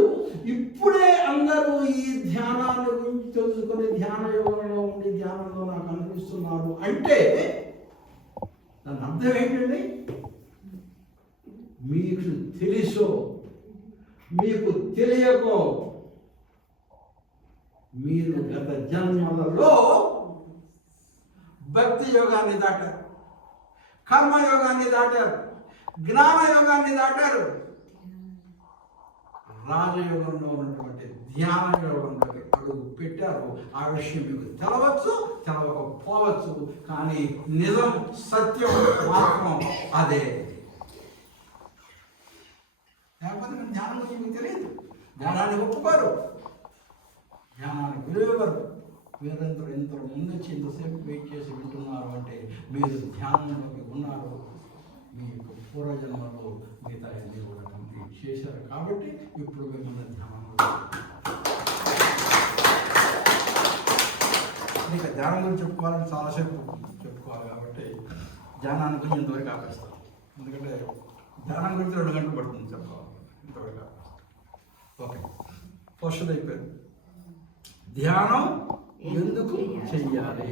ఇప్పుడే అందరూ ఈ ధ్యానాన్ని గురించి తెలుసుకొని ధ్యాన యోగంలో ఉండి ధ్యానంలో నాకు అనిపిస్తున్నారు అంటే దాని అర్థం ఏంటండి? మీకు తెలుసో మీకు తెలియకో మీరు గత జన్మలలో భక్తి యోగాన్ని దాటారు, కర్మయోగాన్ని దాటారు, జ్ఞాన యోగాన్ని దాటారు, రాజయోగంలో ఉన్నటువంటి ధ్యాన యోగంలోకి అడుగు పెట్టారు. ఆ విషయం మీకు తెలవచ్చు, తెలవకపోవచ్చు, కానీ నిజం, సత్యం మాత్రం అదే. లేకపోతే మీరు ధ్యానం గురించి మీకు తెలియదు, ధ్యానాన్ని ఒప్పుకోరు, ధ్యానాన్ని గురువెవరు. మీరందరూ ఇంత ముందు వచ్చి ఇంతసేపు వెయిట్ చేసి వింటున్నారు అంటే మీరు ధ్యానంలోకి ఉన్నారు. మీ యొక్క పూర్వజన్మలో మిగతా అన్ని కూడా కంప్లీట్ చేశారు. కాబట్టి ఇప్పుడు మిమ్మల్ని ధ్యానంలో ఇంకా ధ్యానం గురించి చెప్పుకోవాలని చాలాసేపు చెప్పుకోవాలి. కాబట్టి ధ్యానాన్ని గురించి ఇంతవరకు ఆపేస్తాను. ఎందుకంటే ధ్యానం గురించి 2 గంటలు పడుతుంది చెప్పాలి. ఇంతవరకు ఆపేస్తాను. ఓకే, ఫస్ట్ అయిపోయింది. ధ్యానం ఎందుకు చెయ్యాలి?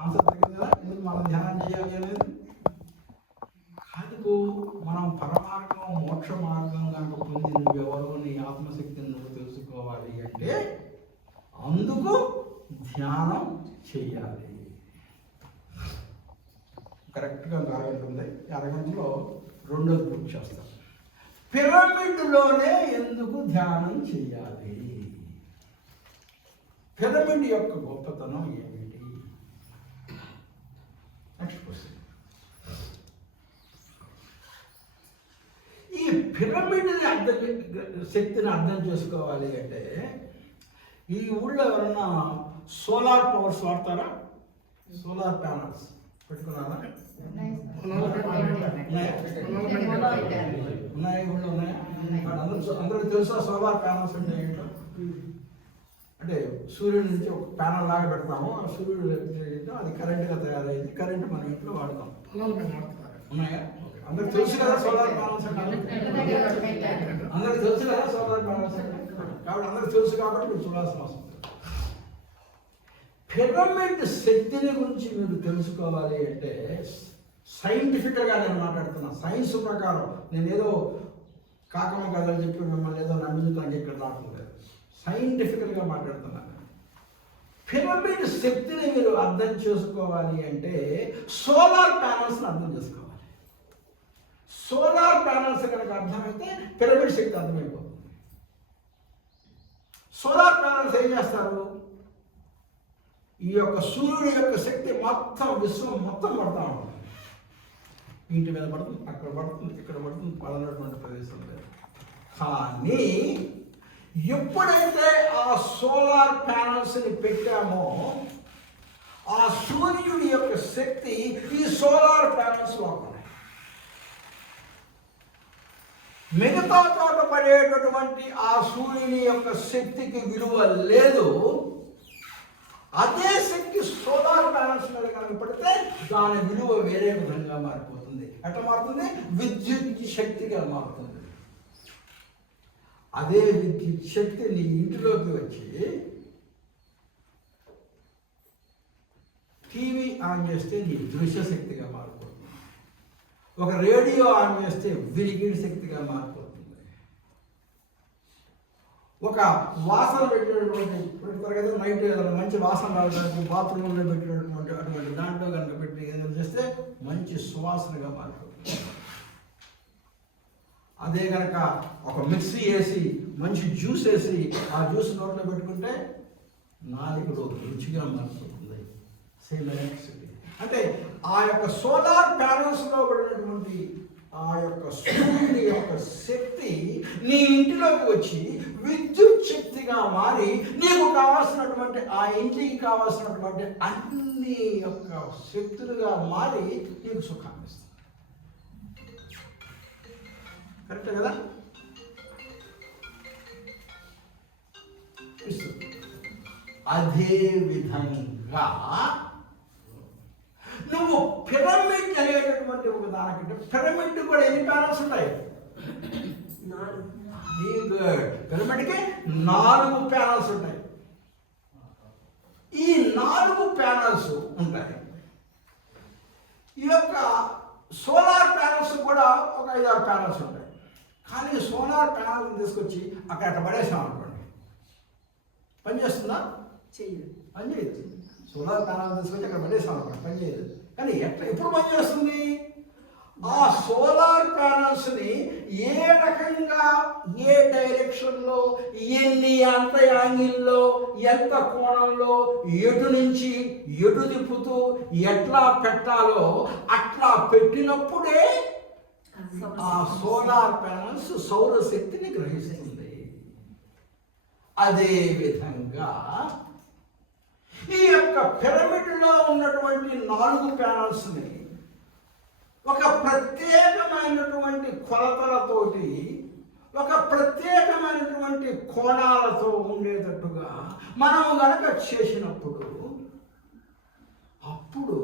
ఆన్సర్ కదా, ఎందుకు మనం ధ్యానం చేయాలి అనేది. అందుకు మనం పరమార్గం, మోక్ష మార్గం కనుక పొంది నువ్వు ఎవరో, నీ ఆత్మశక్తిని నువ్వు తెలుసుకోవాలి అంటే అందుకు ధ్యానం చెయ్యాలి. కరెక్ట్గా 1 అరగంట ఉంది. 1 అరగంటలో 2వ పూర్తి చేస్తాం. పిరమిడ్లోనే ఎందుకు ధ్యానం చెయ్యాలి? పిరమిడ్ యొక్క గొప్పతనం ఏమిటి? Next question. ఈ పిరమిడ్ని శక్తిని అర్థం చేసుకోవాలి అంటే ఈ ఊళ్ళో ఎవరన్నా సోలార్ పవర్స్ వాడతారా? సోలార్ ప్యానల్స్ పెట్టుకున్నారా? ఉన్నాయి, ఊళ్ళో ఉన్నాయా? అందరికీ తెలుసా సోలార్ ప్యానల్స్ అంటే ఏంటో? అంటే సూర్యుడి నుంచి ఒక ప్యానల్ లాగా పెడతాము, ఆ సూర్యుడు అది కరెంట్గా తయారైంది, కరెంట్ మన ఇంట్లో వాడతాం. ఉన్నాయా? అందరికి తెలుసు కదా సోలార్ ప్యానల్స్ అంటే? అందరికి తెలుసు కదా సోలార్ ప్యానల్స్ అంటే? కాబట్టి అందరికి తెలుసు కాబట్టి మీరు చూడాల్సిన అవసరం. పిరమిడ్ శక్తిని గురించి మీరు తెలుసుకోవాలి అంటే సైంటిఫిక్గా నేను మాట్లాడుతున్నా. సైన్స్ ప్రకారం నేనేదో కాకమ్మ కథలు చెప్పి మిమ్మల్ని ఏదో నమ్మించడానికి ఇక్కడ రావట్లేదు. సైంటిఫికల్గా మాట్లాడుతున్నాను. పిరమిడ్ శక్తిని మీరు అర్థం చేసుకోవాలి అంటే సోలార్ ప్యానల్స్ని అర్థం చేసుకోవాలి. సోలార్ ప్యానల్స్ కనుక అర్థమైతే పిరమిడ్ శక్తి అర్థమైపోతుంది. సోలార్ ప్యానల్స్ ఏం చేస్తారు? ఈ యొక్క సూర్యుడి యొక్క శక్తి మొత్తం విశ్వం మొత్తం పడతా ఉంటుంది. ఇంటి మీద పడుతుంది, అక్కడ పడుతుంది, ఇక్కడ పడుతుంది, పడనటువంటి ప్రదేశం లేదు. కానీ ఎప్పుడైతే ఆ సోలార్ ప్యానల్స్ని పెట్టామో ఆ సూర్యుడి యొక్క శక్తి ఈ సోలార్ ప్యానల్స్ లో ఉన్నాయి. మిగతా చోట పడేటటువంటి ఆ సూర్యుని యొక్క శక్తికి విలువ లేదు. అదే శక్తి సోలార్ ప్యానల్స్ మీద కనుక పడితే దాని విలువ వేరే విధంగా మారిపోతుంది. ఎట్లా మారుతుంది? విద్యుత్ శక్తిగా మారుతుంది. అదే విద్యుత్ శక్తి నీ ఇంటిలోకి వచ్చి టీవీ ఆన్ చేస్తే నీ దృశ్య శక్తిగా మారిపోతుంది. ఒక రేడియో ఆన్ చేస్తే వినికిడి శక్తిగా మారిపోతుంది. ఒక వాసన పెట్టేటటువంటి పెడతారు కదా, నైట్ ఏదైనా మంచి వాసన రావడానికి బాత్రూంలో పెట్టేటటువంటి అటువంటి దాంట్లో కనుక పెట్టి ఏదైనా చేస్తే మంచి సువాసనగా మారిపోతుంది. అదే కనుక ఒక మిక్సీ వేసి మంచి జ్యూస్ వేసి ఆ జ్యూస్ నోట్లో పెట్టుకుంటే నాలుగులో రుచిగా మారిపోతుంది. Same electricity. అంటే ఆ యొక్క సోలార్ ప్యానల్స్లో పడినటువంటి ఆ యొక్క సూర్యుని యొక్క శక్తి నీ ఇంటిలోకి వచ్చి విద్యుత్ శక్తిగా మారి నీకు కావాల్సినటువంటి ఆ ఇంటికి కావాల్సినటువంటి అన్ని యొక్క శక్తులుగా మారి నీకు సుఖాన్ని ఇస్తుంది. కరెక్ట్ కదా? అదే విధంగా నువ్వు పిరమిడ్ అనేటటువంటి ఒక దానికంటే పిరమిడ్ కూడా ఎన్ని ప్యానల్స్ ఉంటాయి? 4. పిరమిడ్కి 4 ప్యానల్స్ ఉంటాయి. ఈ 4 ప్యానల్స్ ఉంటాయి. ఈ యొక్క సోలార్ ప్యానల్స్ కూడా ఒక 5-6 ప్యానల్స్ ఉంటాయి. కానీ సోలార్ ప్యానల్ తీసుకొచ్చి అక్కడ పడేసాం అనుకోండి, పనిచేస్తుందా? చెయ్యదు. పనిచేయదు. సోలార్ ప్యానల్ తీసుకొచ్చి అక్కడ పడేసాం అనుకోండి, పనిచేయదు. కానీ ఎప్పుడు పనిచేస్తుంది? ఆ సోలార్ ప్యానల్స్ని ఏ రకంగా, ఏ డైరెక్షన్లో, ఎంత యాంగిల్లో, ఎంత కోణంలో, ఎటు నుంచి ఎటు తిప్పుతూ ఎట్లా పెట్టాలో అట్లా పెట్టినప్పుడే ఆ సోలార్ ప్యానల్స్ సౌరశక్తిని గ్రహిస్తుంది. అదే విధంగా ఈ యొక్క పిరమిడ్లో ఉన్నటువంటి 4 ప్యానల్స్ని ఒక ప్రత్యేకమైనటువంటి కొలతలతోటి, ఒక ప్రత్యేకమైనటువంటి కోణాలతో ఉండేటట్టుగా మనం గనక చేసినప్పుడు అప్పుడు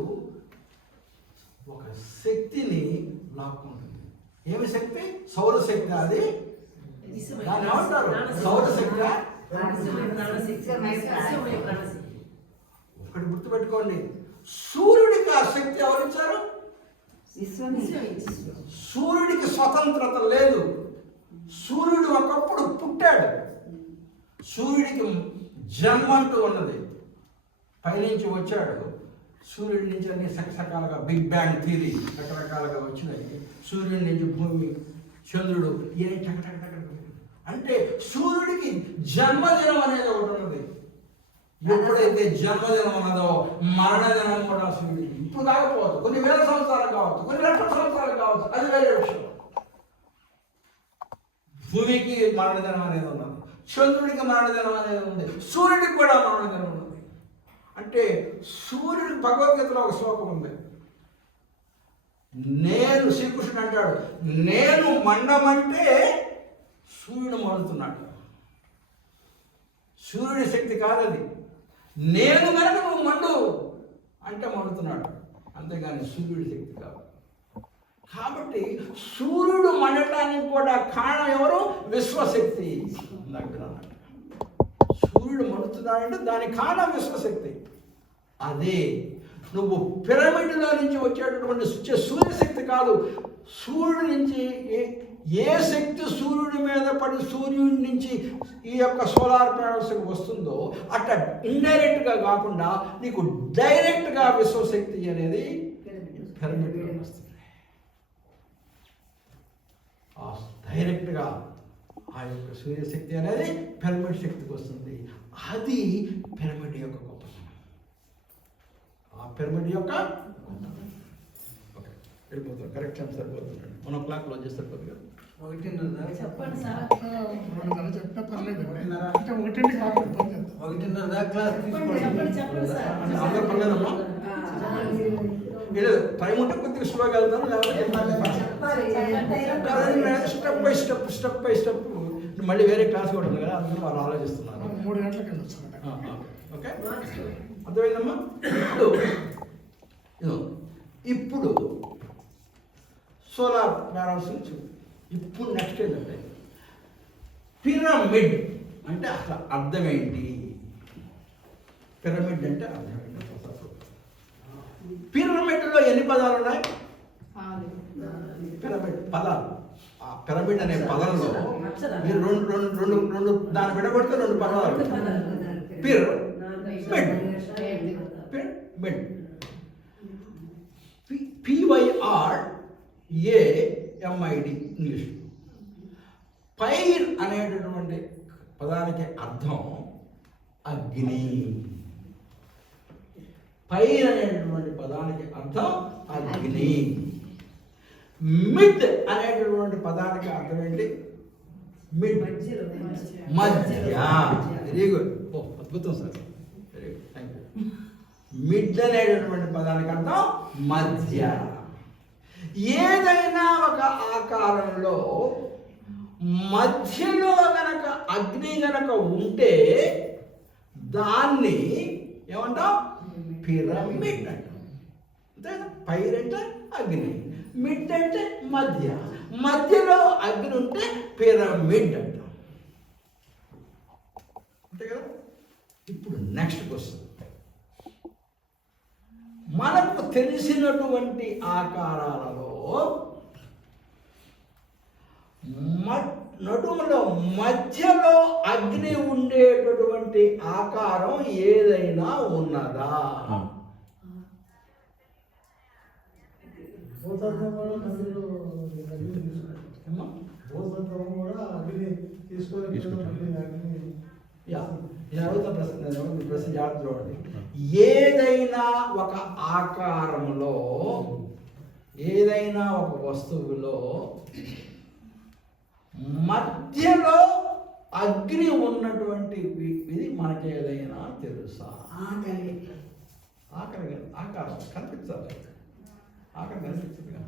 ఒక శక్తిని లాక్కుంటుంది. ఏమి శక్తి? సౌరశక్తి. అది దాన్ని ఏమంటారు? సౌరశక్తి. ఒకటి గుర్తుపెట్టుకోండి, సూర్యుడికి ఆ శక్తి ఎవరిచ్చారు? సూర్యుడికి స్వతంత్రత లేదు. సూర్యుడు ఒకప్పుడు పుట్టాడు. సూర్యుడికి జన్మ అంటూ ఉన్నది. పైనుంచి వచ్చాడు. సూర్యుడి నుంచి అన్ని రకరకాలుగా బిగ్ బ్యాంగ్ థియరీ రకరకాలుగా వచ్చినాయి. సూర్యుడి నుంచి భూమి, చంద్రుడు అంటే సూర్యుడికి జన్మదినం అనేది ఒకటి ఉన్నది. ఎప్పుడైతే జన్మదినం ఉన్నదో మరణదినం కూడా సూర్యుడికి. ఇప్పుడు కాకపోవచ్చు, కొన్ని వేల సంవత్సరాలు కావచ్చు, కొన్ని లక్షల సంవత్సరాలు కావచ్చు, అది వేరే విషయం. భూమికి మరణదినం అనేది ఉన్నది, చంద్రుడికి మరణదినం అనేది ఉంది, సూర్యుడికి కూడా మరణదినం ఉన్నది. అంటే సూర్యుడి భగవద్గీతలో ఒక శ్లోకం ఉంది. నేను, శ్రీకృష్ణుడు అంటాడు, నేను మండమంటే సూర్యుడు మండుతున్నాడు. సూర్యుడి శక్తి కాదది. నేను కనుక నువ్వు మండు అంటే మండుతున్నాడు, అంతేగాని సూర్యుడి శక్తి కాదు. కాబట్టి సూర్యుడు మండటానికి కూడా కారణం ఎవరు? విశ్వశక్తి. సూర్యుడు మండుతున్నాడంటే దానికి కారణం విశ్వశక్తి. అదే నువ్వు పిరమిడ్లో నుంచి వచ్చేటటువంటి సూర్యశక్తి కాదు. సూర్యుడి నుంచి ఏ శక్తి సూర్యుడి మీద పడి సూర్యుడి నుంచి ఈ యొక్క సోలార్ ప్యానల్స్కి వస్తుందో అట్లా ఇండైరెక్ట్గా కాకుండా నీకు డైరెక్ట్గా విశ్వశక్తి అనేది పిరమిడ్లో వస్తుంది. డైరెక్ట్గా ఆ యొక్క సూర్యశక్తి అనేది పిరమిడ్ శక్తికి వస్తుంది. అది పిరమిడ్ యొక్క గొప్పతనం. ఆ పిరమిడ్ యొక్క ఓకే వెళ్ళిపోతాం. కరెక్ట్ టైం సరిపోతుందండి. 1 o'clock క్లోజ్ చేస్తారు కొద్దిగా. 1:30 చెప్పండి సార్. 2:30 చెప్తే పర్లేదు. అంటే 1:00 కాకుండా పని చేద్దాం. ఒకటిన్నర దాకా క్లాస్ చెప్పండి సార్. అందరూ పర్లేదమ్మా లేదు టైం ఉంటే కొద్దిగా స్లోగా వెళ్తాను లేకపోతే స్టెప్ బై స్టెప్ మళ్ళీ వేరే క్లాస్ కూడా ఉంది కదా అందులో వాళ్ళు ఆలోచిస్తున్నారు 3 గంటలకి వచ్చాను. ఓకే అర్థమైందమ్మా ఇప్పుడు సోలార్ ప్యానల్స్ నుంచి ఇప్పుడు నెక్స్ట్ ఏంటంటే పిరమిడ్ అంటే అసలు అర్థం ఏంటి పిరమిడ్ అంటే అర్థం ఏంటి పిరమిడ్లో ఎన్ని పదాలు ఉన్నాయి పిరమిడ్ పదాలు ఆ పిరమిడ్ అనే పదంలో మీరు రెండు దాన్ని విడగొడితే 2 పదాలు pyramid pyramid PYRAMID English pyre అనేటటువంటి పదానికి అర్థం అగ్ని పైర్ అనేటటువంటి పదానికి అర్థం అగ్ని మిడ్ అనేటటువంటి పదానికి అర్థం ఏంటి మిడ్ మధ్య వెరీ గుడ్ ఓ అద్భుతం sir very good thank you mid అనేటటువంటి పదానికి అర్థం మధ్య ఏదైనా ఒక ఆకారంలో మధ్యలో గనక అగ్ని గనక ఉంటే దాన్ని ఏమంటాం పిరమిడ్ అంటాం అంతే పైర్ అంటే అగ్ని మిడ్ అంటే మధ్య మధ్యలో అగ్ని ఉంటే పిరమిడ్ అంటాం అంతే కదా ఇప్పుడు నెక్స్ట్ క్వశ్చన్ మనకు తెలిసినటువంటి ఆకారాలలో నడుములో మధ్యలో అగ్ని ఉండేటటువంటి ఆకారం ఏదైనా ఉన్నదా భూతత్వం కూడా నదులు అగ్ని తీసుకుంటాం. భూతత్వం కూడా అగ్ని తీసుకొని అగ్ని అడుగుతా ప్రశ్న జాగ్రత్త చూడండి ఏదైనా ఒక ఆకారంలో ఏదైనా ఒక వస్తువులో మధ్యలో అగ్ని ఉన్నటువంటి ఇది మనకి ఏదైనా తెలుసా ఆకారం కనిపించాలి ఆకారం కనిపించదు కదా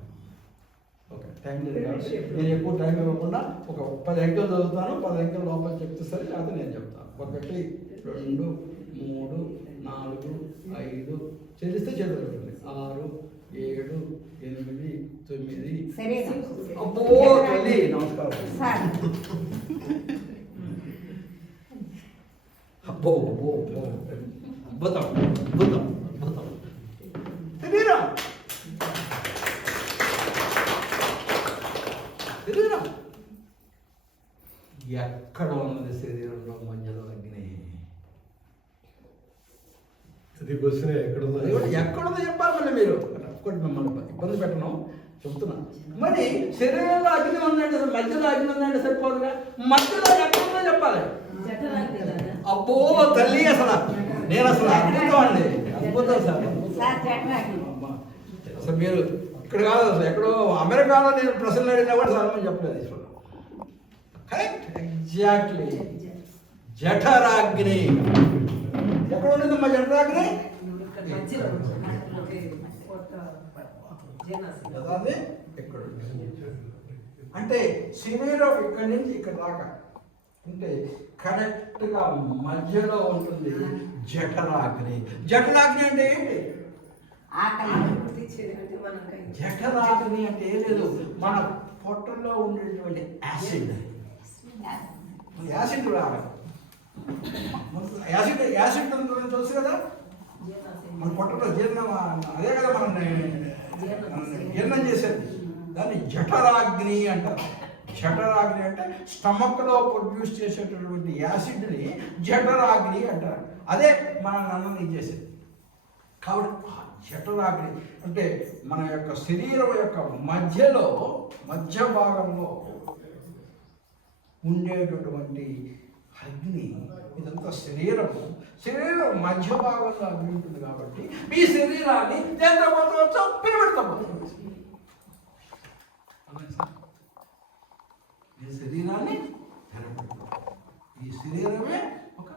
ఓకే టైం లేదు కాబట్టి నేను ఎక్కువ టైం ఇవ్వకుండా ఒక 10 అంకెలు చదువుతాను 10 అంకెల లోపల చెప్తే సరే లేకపోతే నేను చెప్తాను 1 2 3 4 5 చెల్లిస్తే చేతులు పెట్టండి 6 7 8 9 అబ్బో తల్లి నమస్కారం అబ్బో అబ్బో అబ్బో అద్భుతం అద్భుతం అద్భుతం తెలియరా తెలియరా ఎక్కడ ఉన్నది శరీరంలో మధ్యలో అగ్ని అది క్వశ్చన్ ఎక్కడుందో చెప్పాలి మళ్ళీ మీరు ఒక్కటి మిమ్మల్ని ఇబ్బంది పెట్టను చెప్తున్నా మరి శరీరంలో అగ్ని ఉందంటే మధ్యలో అగ్ని ఉందంటే సరిపోదుగా మధ్యలో ఎక్కడుందో చెప్పాలి అబ్బో తల్లి అసలు నేను అసలు అద్భుతం అండి అద్భుతం సార్ అసలు మీరు ఇక్కడ కాదు అసలు ఎక్కడో అమెరికాలో నేను ప్రశ్నలు అడిగినా కూడా సార్ చెప్పలేదు అసలు కరెక్ట్ ఎగ్జాక్ట్లీ జఠరాగ్ని ఎక్కడ ఉండదమ్మా జఠరాగ్ని ఎక్కడ అంటే శరీరం ఇక్కడి నుంచి ఇక్కడ దాకా అంటే కరెక్ట్గా మధ్యలో ఉంటుంది జఠరాగ్ని జఠరాగ్ని అంటే ఏంటి జఠరాగ్ని అంటే ఏం లేదు మన పొట్టలో ఉండేటువంటి యాసిడ్ యాసిడ్ రావాలి యాసిడ్ తెలుసు కదా మన పొట్టలో జీర్ణం అదే కదా మనం జీర్ణం చేసేది దాన్ని జఠరాగ్ని అంటారు జఠరాగ్ని అంటే స్టమక్లో ప్రొడ్యూస్ చేసేటటువంటి యాసిడ్ని జఠరాగ్ని అంటారు అదే మన అన్నం చేసేది కాబట్టి జఠరాగ్ని అంటే మన యొక్క శరీరం యొక్క మధ్యలో మధ్య భాగంలో ఉండేటటువంటి అగ్ని ఇదంతా శరీరం మధ్య భాగంలో అగ్ని ఉంటుంది కాబట్టి మీ శరీరాన్ని దేంతో పొందవచ్చు పిరమిడ్తో పొందవచ్చు మీ శరీరాన్ని ఈ శరీరమే ఒక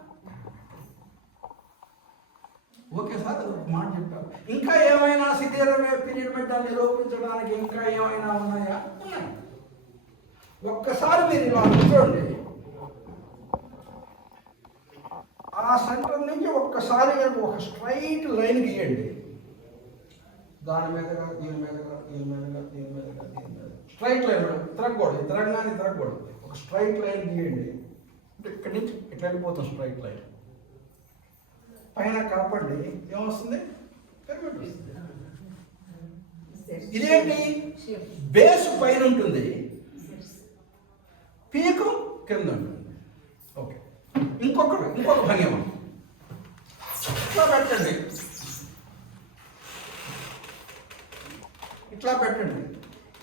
ఓకే సార్, అది ఒక మాట చెప్పారు. ఇంకా ఏమైనా శిథిర పిరమిడ్ అని నిరూపించడానికి ఇంకా ఏమైనా ఉన్నాయా? ఉన్నాయి. ఒక్కసారి మీరు ఇలా చూడండి, ఆ సెంటర్ నుంచి ఒక్కసారి ఒక స్ట్రైట్ లైన్ గీయండి. దాని మీదగా దీని మీదగా దీని మీదగా దీని మీదగా దీని మీద స్ట్రైట్ లైన్ తిరగకూడదు, తిరగగానే తిరగకూడదు. ఒక స్ట్రైట్ లైన్ గీయండి. ఇక్కడి నుంచి ఇట్లా వెళ్ళిపోతాం స్ట్రైట్ లైన్. పైన కలపండి, ఏమొస్తుంది? పిరమిడ్ వస్తుంది. ఇదేంటి? బేస్ పైన ఉంటుంది, పీకు కింద ఉంటుంది. ఓకే, ఇంకొక భంగిమ ఇట్లా పెట్టండి, ఇట్లా పెట్టండి.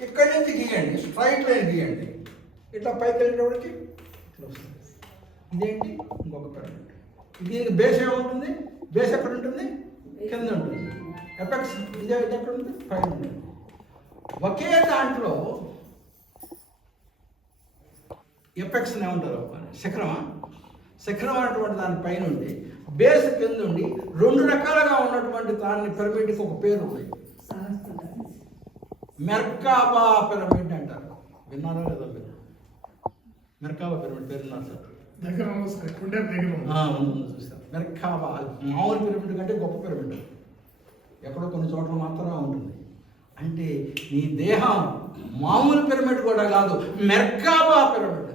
ఇక్కడి నుంచి గీయండి, స్ట్రైట్ లైన్ గీయండి. ఇట్లా పైకి వెళ్ళేటప్పటికి ఇట్లా వస్తుంది. ఇదేంటి? ఇంకొక పిరమిడ్. దీనికి బేస్ ఏముంటుంది? బేస్ ఎక్కడ ఉంటుంది? కింద ఉంటుంది. ఎపెక్స్ ఇది ఎక్కడ ఉంటుంది? పైన ఉంటుంది. ఒకే దాంట్లో ఎపెక్స్ ఏమంటారు? శిఖరమా? శిఖరం అనేటువంటి దాని పైన ఉండి బేస్ కింద ఉండి రెండు రకాలుగా ఉన్నటువంటి దాన్ని పిరమిడ్కి ఒక పేరు ఉంది. మెర్కాబా పిరమిడ్ అంటారు. విన్నారా లేదా మీరు? మెర్కాబా పిరమిడ్ పేరు విన్నారు సార్? దగ్గర చూస్తారు. మెర్కాబా మామూలు పిరమిడ్ కంటే గొప్ప పిరమిడ్. ఎక్కడో కొన్ని చోట్ల మాత్రమే ఉంటుంది. అంటే నీ దేహం మామూలు పిరమిడ్ కూడా కాదు, మెర్కాబా పిరమిడ్.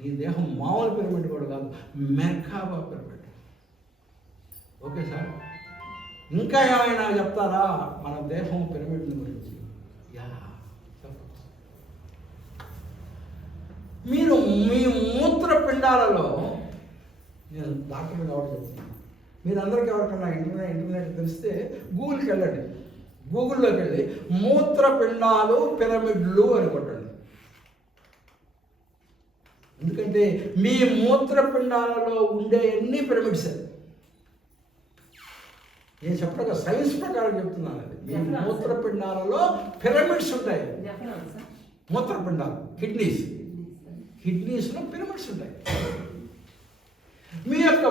నీ దేహం మామూలు పిరమిడ్ కూడా కాదు, మెర్కాబా పిరమిడ్. ఓకే సార్, ఇంకా ఏమైనా చెప్తారా మన దేహం పిరమిడ్ గురించి? మీరు మీ మూత్రపిండాలలో, నేను డాక్టర్ కాబట్టి చెప్తున్నాను, మీరందరికీ ఎవరికన్నా ఇంటర్నెట్ తెలిస్తే గూగుల్కి వెళ్ళండి. గూగుల్లోకి వెళ్ళి మూత్రపిండాలు పిరమిడ్లు అని కొట్టండి. ఎందుకంటే మీ మూత్రపిండాలలో ఉండే ఎన్ని పిరమిడ్స్, నేను చెప్పగా సైన్స్ ప్రకారం చెప్తున్నాను. అది మీ మూత్రపిండాలలో పిరమిడ్స్ ఉంటాయి. మూత్రపిండాలు, కిడ్నీస్లో పిరమిడ్స్ ఉంటాయి. మీ యొక్క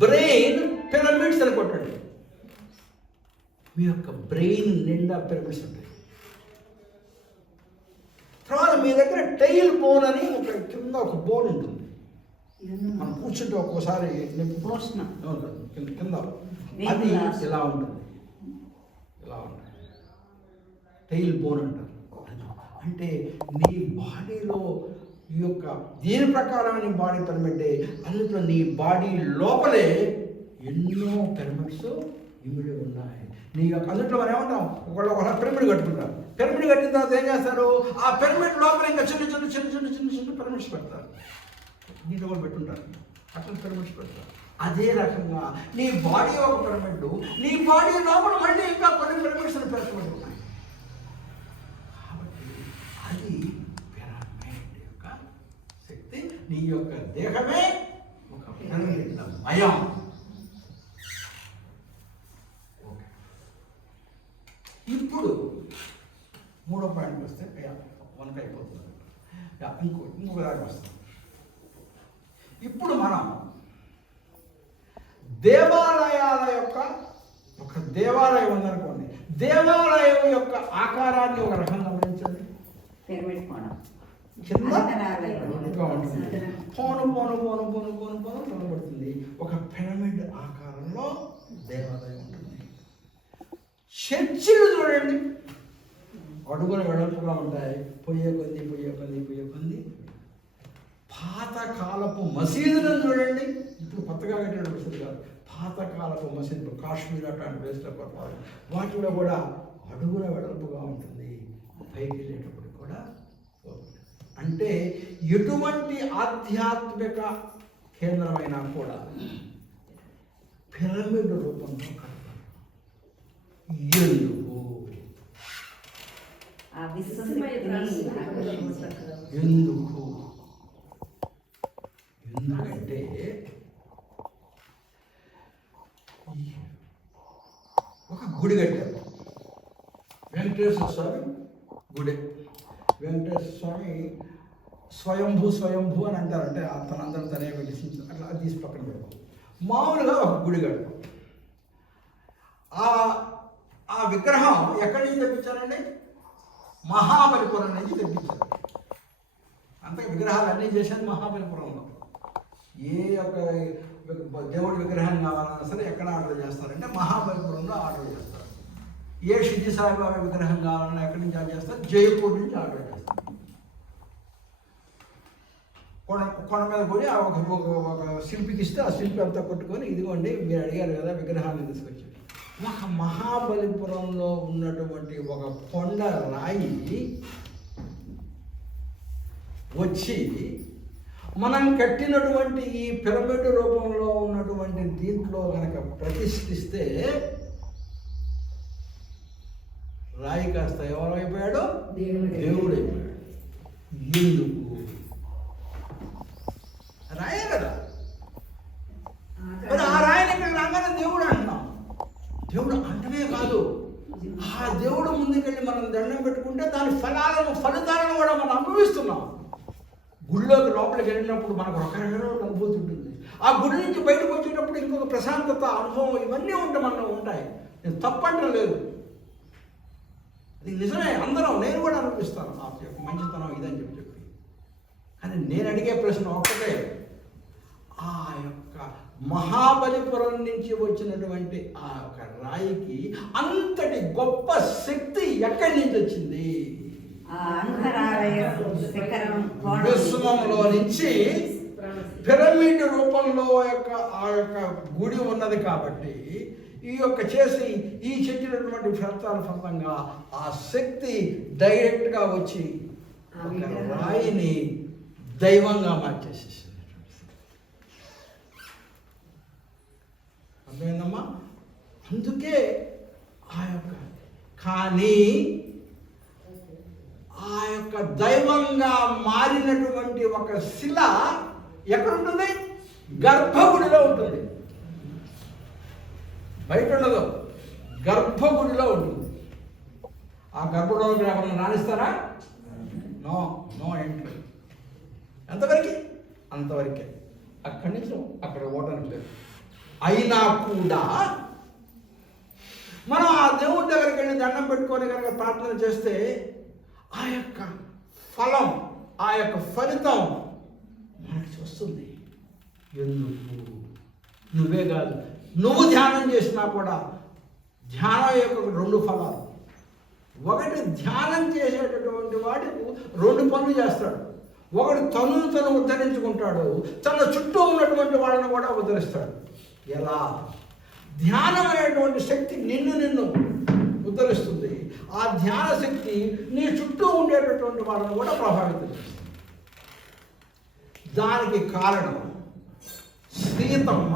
బ్రెయిన్ పిరమిడ్స్ అని కొట్టండి. మీ యొక్క బ్రెయిన్ నిండా పిరమిడ్స్ ఉంటాయి. తర్వాత మీ దగ్గర టెయిల్ బోన్ అని ఒక కింద ఒక బోన్ ఉంటుంది. మనం కూర్చుంటే ఒక్కోసారి కింద అది ఇలా ఉంటుంది, ఇలా ఉంటుంది. టెయిల్ బోన్ అంటారు. అంటే నీ బాడీలో ఈ యొక్క దీని ప్రకారం నీ బాడీ పిరమిడ్, అందులో నీ బాడీ లోపలే ఎన్నో పిరమిడ్స్ ఇమిడి ఉన్నాయి. నీ యొక్క అందులో మనం ఏమంటాం, ఒకళ్ళ పిరమిడ్ కట్టుకుంటారు. పిరమిడ్ కట్టిన తర్వాత ఏం చేస్తారు? ఆ పిరమిడ్ లోపల ఇంకా చిన్న చిన్న చిన్న చిన్న చిన్న చిన్న పిరమిడ్స్ పెడతారు. దీంట్లో కూడా పెట్టుంటారు, అట్లా పిరమిడ్స్ పెడతారు. అదే రకంగా నీ బాడీ ఒక పిరమిడ్, నీ బాడీ లోపల మళ్ళీ ఇంకా కొన్ని పిరమిడ్స్ పెరగబడి ఉన్నాయి. కాబట్టి అది పిరమిడ్ యొక్క శక్తి. నీ యొక్క దేహమే ఒక పిరమిడ్ మయం. ఇప్పుడు మూడో పాయింట్కి వస్తే వనక అయిపోతుంది. ఇంకొక దాకా వస్తుంది. ఇప్పుడు మనం దేవాలయాల యొక్క ఒక దేవాలయం ఉందనుకోండి, దేవాలయం యొక్క ఆకారాన్ని ఒక రకంగా గమనించండి. పిరమిడ్ కోణం కింద ఉంటుంది, పోను పోను పోను పోను పోను పోను కనబడుతుంది. ఒక పిరమిడ్ ఆకారంలో దేవాలయం ఉంటుంది. చర్చిలు చూడండి, అడుగుల వెడల్పుగా ఉంటాయి. పొయ్యే కొద్ది పాతకాలపు మసీదులను చూడండి. ఇప్పుడు కొత్తగా కట్టిన మసీదు కాదు, పాతకాలపు మసీదులు కాశ్మీర్ అట్లాంటి ప్లేస్లో కొట్టాలి. వాటిలో కూడా అడుగుల వెడల్పుగా ఉంటుంది. పైకి వెళ్ళేటప్పుడు కూడా అంటే ఎటువంటి ఆధ్యాత్మిక కేంద్రమైనా కూడా పిరమిడ్ రూపంలో కడతారు. ఎందుకు? ఎందుకంటే ఒక గుడి కట్టారు, వెంకటేశ్వర స్వామి గుడి. వెంకటేశ్వర స్వామి స్వయంభూ స్వయంభూ అని అంటారు. అంటే తనందరూ తనే వెలిసించు అట్లా అది తీసి పక్కన పెడతాం. మామూలుగా ఒక గుడి కడతాం. ఆ విగ్రహం ఎక్కడి నుంచి తెప్పించారండి? మహాబలిపురం నుంచి తెప్పించారు. అంతే విగ్రహాలు అన్నీ చేశారు మహాబలిపురంలో. ఏ ఒక దేవుడి విగ్రహం కావాలన్నా సరే ఎక్కడ ఆర్డర్ చేస్తారంటే మహాబలిపురంలో ఆర్డర్ చేస్తారు. ఏ షిర్డీ సాయిబాబా విగ్రహం కావాలన్నా ఎక్కడి నుంచి ఆర్డర్ చేస్తారు? జైపూర్ నుంచి ఆర్డర్ చేస్తారు. కొండ మీద పోయి ఒక శిల్పికి ఇస్తే ఆ శిల్పి అంతా కొట్టుకొని ఇదిగోండి మీరు అడిగారు కదా విగ్రహాన్ని తీసుకొచ్చి. ఒక మహాబలిపురంలో ఉన్నటువంటి ఒక కొండ రాయి వచ్చి మనం కట్టినటువంటి ఈ పిరమిడ్ రూపంలో ఉన్నటువంటి దీంట్లో కనుక ప్రతిష్ఠిస్తే రాయి కాస్త ఎవరైపోయాడు? దేవుడైపోయాడు. ఎందుకు? రాయే కదా. మరి ఆ రాయిని ఇక్కడ రాగానే దేవుడు అంటున్నాం. దేవుడు అంటమే కాదు, ఆ దేవుడు ముందుకెళ్ళి మనం దండం పెట్టుకుంటే దాని ఫలితాలను కూడా మనం అనుభవిస్తున్నాం. గుడిలోకి లోపలికి వెళ్ళినప్పుడు మనకు రకరకాల అనుభూతి ఉంటుంది. ఆ గుడి నుంచి బయటకు వచ్చేటప్పుడు ఇంకొక ప్రశాంతత అనుభవం ఇవన్నీ మనలో ఉంటాయి. నేను తప్పంటం లేదు, ఇది నిజమే. అందరం నేను కూడా అనిపిస్తాను ఆ యొక్క మంచితనం ఇదని చెప్పి. కానీ నేను అడిగే ప్రశ్న ఒక్కటే, ఆ యొక్క మహాబలిపురం నుంచి వచ్చినటువంటి ఆ యొక్క రాయికి అంతటి గొప్ప శక్తి ఎక్కడి నుంచి వచ్చింది? విశ్వంలో నుంచి పిరమిడ్ రూపంలో ఆ యొక్క గుడి ఉన్నది కాబట్టి ఈ యొక్క చేసి ఈ చెందినటువంటి ఫలితాల ఫలితంగా ఆ శక్తి డైరెక్ట్గా వచ్చి ఒక రాయిని దైవంగా మార్చేసేసింది. అర్థమైందమ్మా? అందుకే ఆ యొక్క కానీ ఆ యొక్క దైవంగా మారినటువంటి ఒక శిల ఎక్కడుంటుంది? గర్భగుడిలో ఉంటుంది. బయట ఉండదు, గర్భగుడిలో ఉంటుంది. ఆ గర్భగుడిలో ఎవరైనా రాణిస్తారా? No, no entry. ఎంతవరకు? అంతవరకే. అక్కడి నుంచి అక్కడ ఓటానికి లేదు. అయినా కూడా మనం ఆ దేవుడి దగ్గరికి వెళ్ళి దండం పెట్టుకొని కనుక ప్రార్థన చేస్తే ఆ యొక్క ఫలం, ఆ యొక్క ఫలితం మనకి వస్తుంది. ఎందుకు? నువ్వే కాదు, నువ్వు ధ్యానం చేసినా కూడా ధ్యానం యొక్క 2 ఫలాలు. ఒకటి, ధ్యానం చేసేటటువంటి వాడికి 2 పనులు చేస్తాడు. ఒకడు తను ఉద్ధరించుకుంటాడు, తన చుట్టూ ఉన్నటువంటి వాళ్ళని కూడా ఉద్ధరిస్తాడు. ఎలా? ధ్యానం అనేటువంటి శక్తి నిన్ను ఉద్ధరిస్తుంది. ఆ ధ్యాన శక్తి నీ చుట్టూ ఉండేటటువంటి వాళ్ళని కూడా ప్రభావితం చేస్తుంది. దానికి కారణం సీతమ్మ.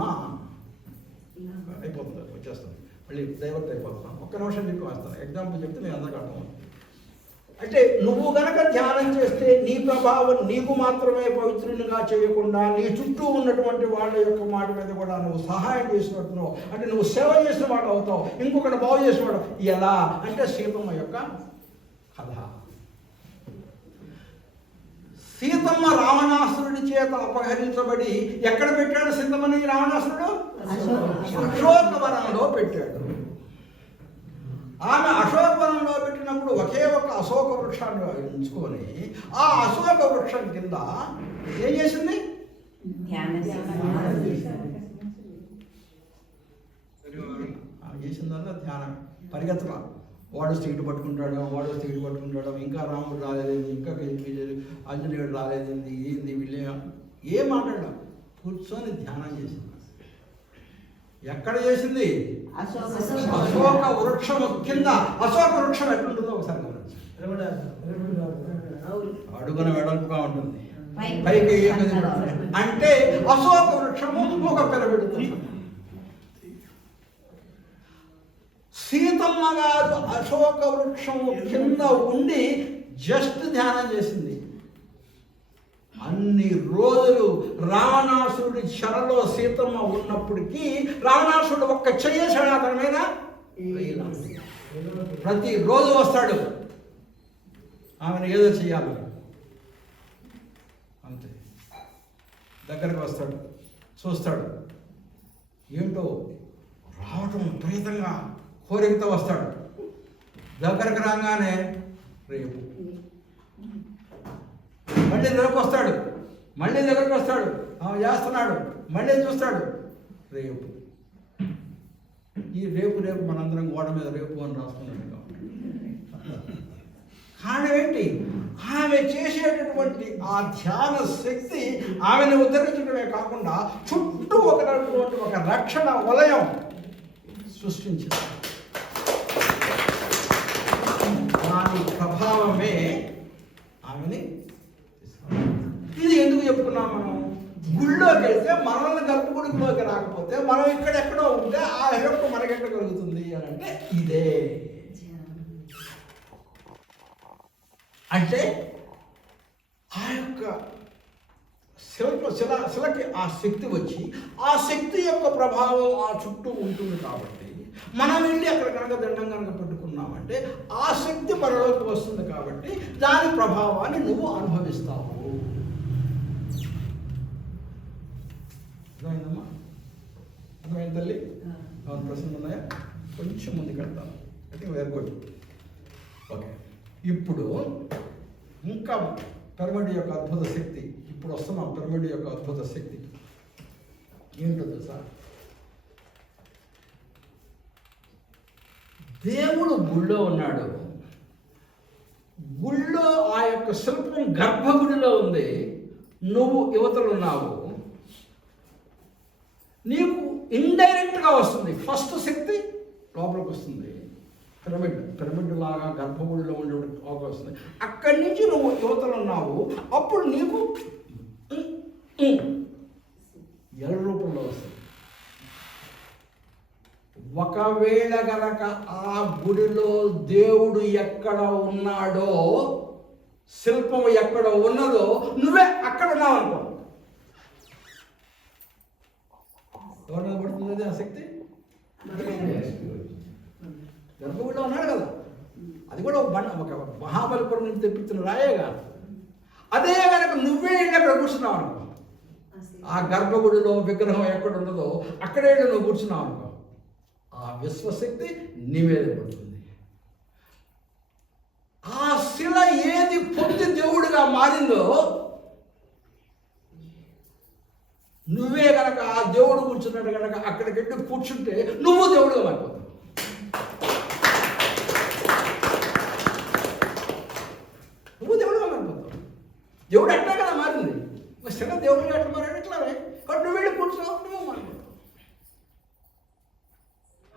అయిపోతుంది, వచ్చేస్తాను మళ్ళీ డైవర్ట్ అయిపోతున్నాను. ఒక్క నిమిషం చెప్పి వస్తాను. ఎగ్జాంపుల్ చెప్తే నేను అందరికీ అర్థం. అంటే నువ్వు గనక ధ్యానం చేస్తే నీ ప్రభావం నీకు మాత్రమే పవిత్రునిగా చేయకుండా నీ చుట్టూ ఉన్నటువంటి వాళ్ళ యొక్క మాట మీద కూడా నువ్వు సహాయం చేసినట్టున్నావు. అంటే నువ్వు సేవ చేసిన వాడు అవుతావు, ఇంకొకటి బాగు చేసినవాడు. ఎలా అంటే సీతమ్మ యొక్క కథ. సీతమ్మ రావణాసురుడి చేత అపహరించబడి ఎక్కడ పెట్టాడు సీతమ్మని రావణాసురుడు? అశోకవనంలో పెట్టాడు. ఆమె అశోకవనంలో పెట్టినప్పుడు ఒకే ఒక అశోక వృక్షాన్ని ఎంచుకొని ఆ అశోక వృక్షం కింద ఏం చేసింది? చేసిందల్లా ధ్యానం. పరిగెత్తరా, వాడు స్టీట్ పట్టుకుంటాడు, ఇంకా రాముడు రాలేదేంది, ఇంకా ఆంజనేయుడు రాలేదేంది, ఏంది వీళ్ళే ఏం మాట్లాడా, కూర్చొని ధ్యానం చేసింది. ఎక్కడ చేసింది? అశోక వృక్షం కింద. అశోక వృక్షం ఎట్లుంటుందో ఒకసారి అడుగున వెడల్పుగా ఉంటుంది, పైకి అంటే అశోక వృక్షము ఒక పిరమిడ్. సీతమ్మ గారు అశోక వృక్షం కింద ఉండి జస్ట్ ధ్యానం చేసింది. అన్ని రోజులు రావణాసురుడి చెరలో సీతమ్మ ఉన్నప్పటికీ రావణాసురుడు ఒక్క చెయ్యేశాడు అతని మీద. ప్రతిరోజు వస్తాడు ఆమెను ఏదో చెయ్యాలి. దగ్గరకు వస్తాడు, చూస్తాడు, ఏంటో రావటం విపరీతంగా కోరికతో వస్తాడు. దగ్గరకు రాగానే రేపు, మళ్ళీ రేపు వస్తాడు, మళ్ళీ దగ్గరకు వస్తాడు, చేస్తున్నాడు, మళ్ళీ చూస్తాడు, రేపు. ఈ రేపు రేపు మనందరం గోడ మీద రేపు అని రాసుకున్నాడు. కారణం ఏంటి? ఆమె చేసేటటువంటి ఆ ధ్యాన శక్తి ఆమెను ఉద్ధరించడమే కాకుండా చుట్టూ ఒక రక్షణ వలయం సృష్టించింది. దాని ప్రభావమే ఆమెని. ఇది ఎందుకు చెప్పుకున్నాం మనం? గుళ్ళోకి వెళ్తే మనల్ని గర్భగుడిలోకి రాకపోతే మనం ఇక్కడెక్కడో ఉంటే ఆ యొక్క మనకెక్కడ కలుగుతుంది అని అంటే ఇదే. అంటే ఆ యొక్క శిలకి ఆ శక్తి వచ్చి ఆ శక్తి యొక్క ప్రభావం ఆ చుట్టూ ఉంటుంది. కాబట్టి మనం వెళ్ళి అక్కడ కనుక దండం కనుక పెట్టుకున్నామంటే ఆ శక్తి మనలోకి వస్తుంది. కాబట్టి దాని ప్రభావాన్ని నువ్వు అనుభవిస్తావు. అర్థమైందమ్మా? అర్థమైంది తల్లి? అవును, ప్రశ్నలు ఉన్నాయా? కొంచెం ముందుకు వెళ్తాను. I think very good. Okay, ఇప్పుడు ఇంకా పిరమిడ్ యొక్క అద్భుత శక్తి. ఇప్పుడు వస్తున్నాం పిరమిడ్ యొక్క అద్భుత శక్తి ఏంటో తెలుసా? దేవుడు గుళ్ళో ఉన్నాడు. గుళ్ళో ఆ యొక్క శిల్పం గర్భగుడిలో ఉంది. నువ్వు యువతలు ఉన్నావు. నీకు ఇండైరెక్ట్గా వస్తుంది. ఫస్ట్ శక్తి లోపలికి వస్తుంది. పిరమిడ్ లాగా గర్భగుడిలో ఉండే వస్తుంది. అక్కడి నుంచి నువ్వు యువతలు ఉన్నావు. అప్పుడు నీకు ఎల రూపంలో వస్తుంది. ఒకవేళ గనక ఆ గుడిలో దేవుడు ఎక్కడ ఉన్నాడో, శిల్పం ఎక్కడ ఉన్నదో, నువ్వే అక్కడ ఉన్నావు అనుకో. ఎవరైనా పడుతుంది అది ఆ శక్తి? గర్భగుడిలో ఉన్నాడు కదా, అది కూడా ఒక మహాబలిపురం నుంచి తెప్పించిన రాయేగా. అదే కనుక నువ్వే వెళ్ళి అక్కడ కూర్చున్నావు అనుకో, ఆ గర్భగుడిలో విగ్రహం ఎక్కడ ఉన్నదో అక్కడే నువ్వు కూర్చున్నావు అనుకో, ఆ విశ్వశక్తి నీ మీద పడుతుంది. ఆ శిల ఏది పొంది దేవుడిగా మారిందో, నువ్వే కనుక ఆ దేవుడు కూర్చున్నాడు కనుక అక్కడికి వెళ్ళి కూర్చుంటే నువ్వు దేవుడుగా మారిపోతావు. నువ్వు దేవుడుగా మారిపోతావు. దేవుడు అట్లా కదా మారింది. శిల దేవుడిగా అట్లా మారాడు ఇట్లానే. కాబట్టి నువ్వు వెళ్ళి కూర్చున్నావు, నువ్వు మారిపోతావు.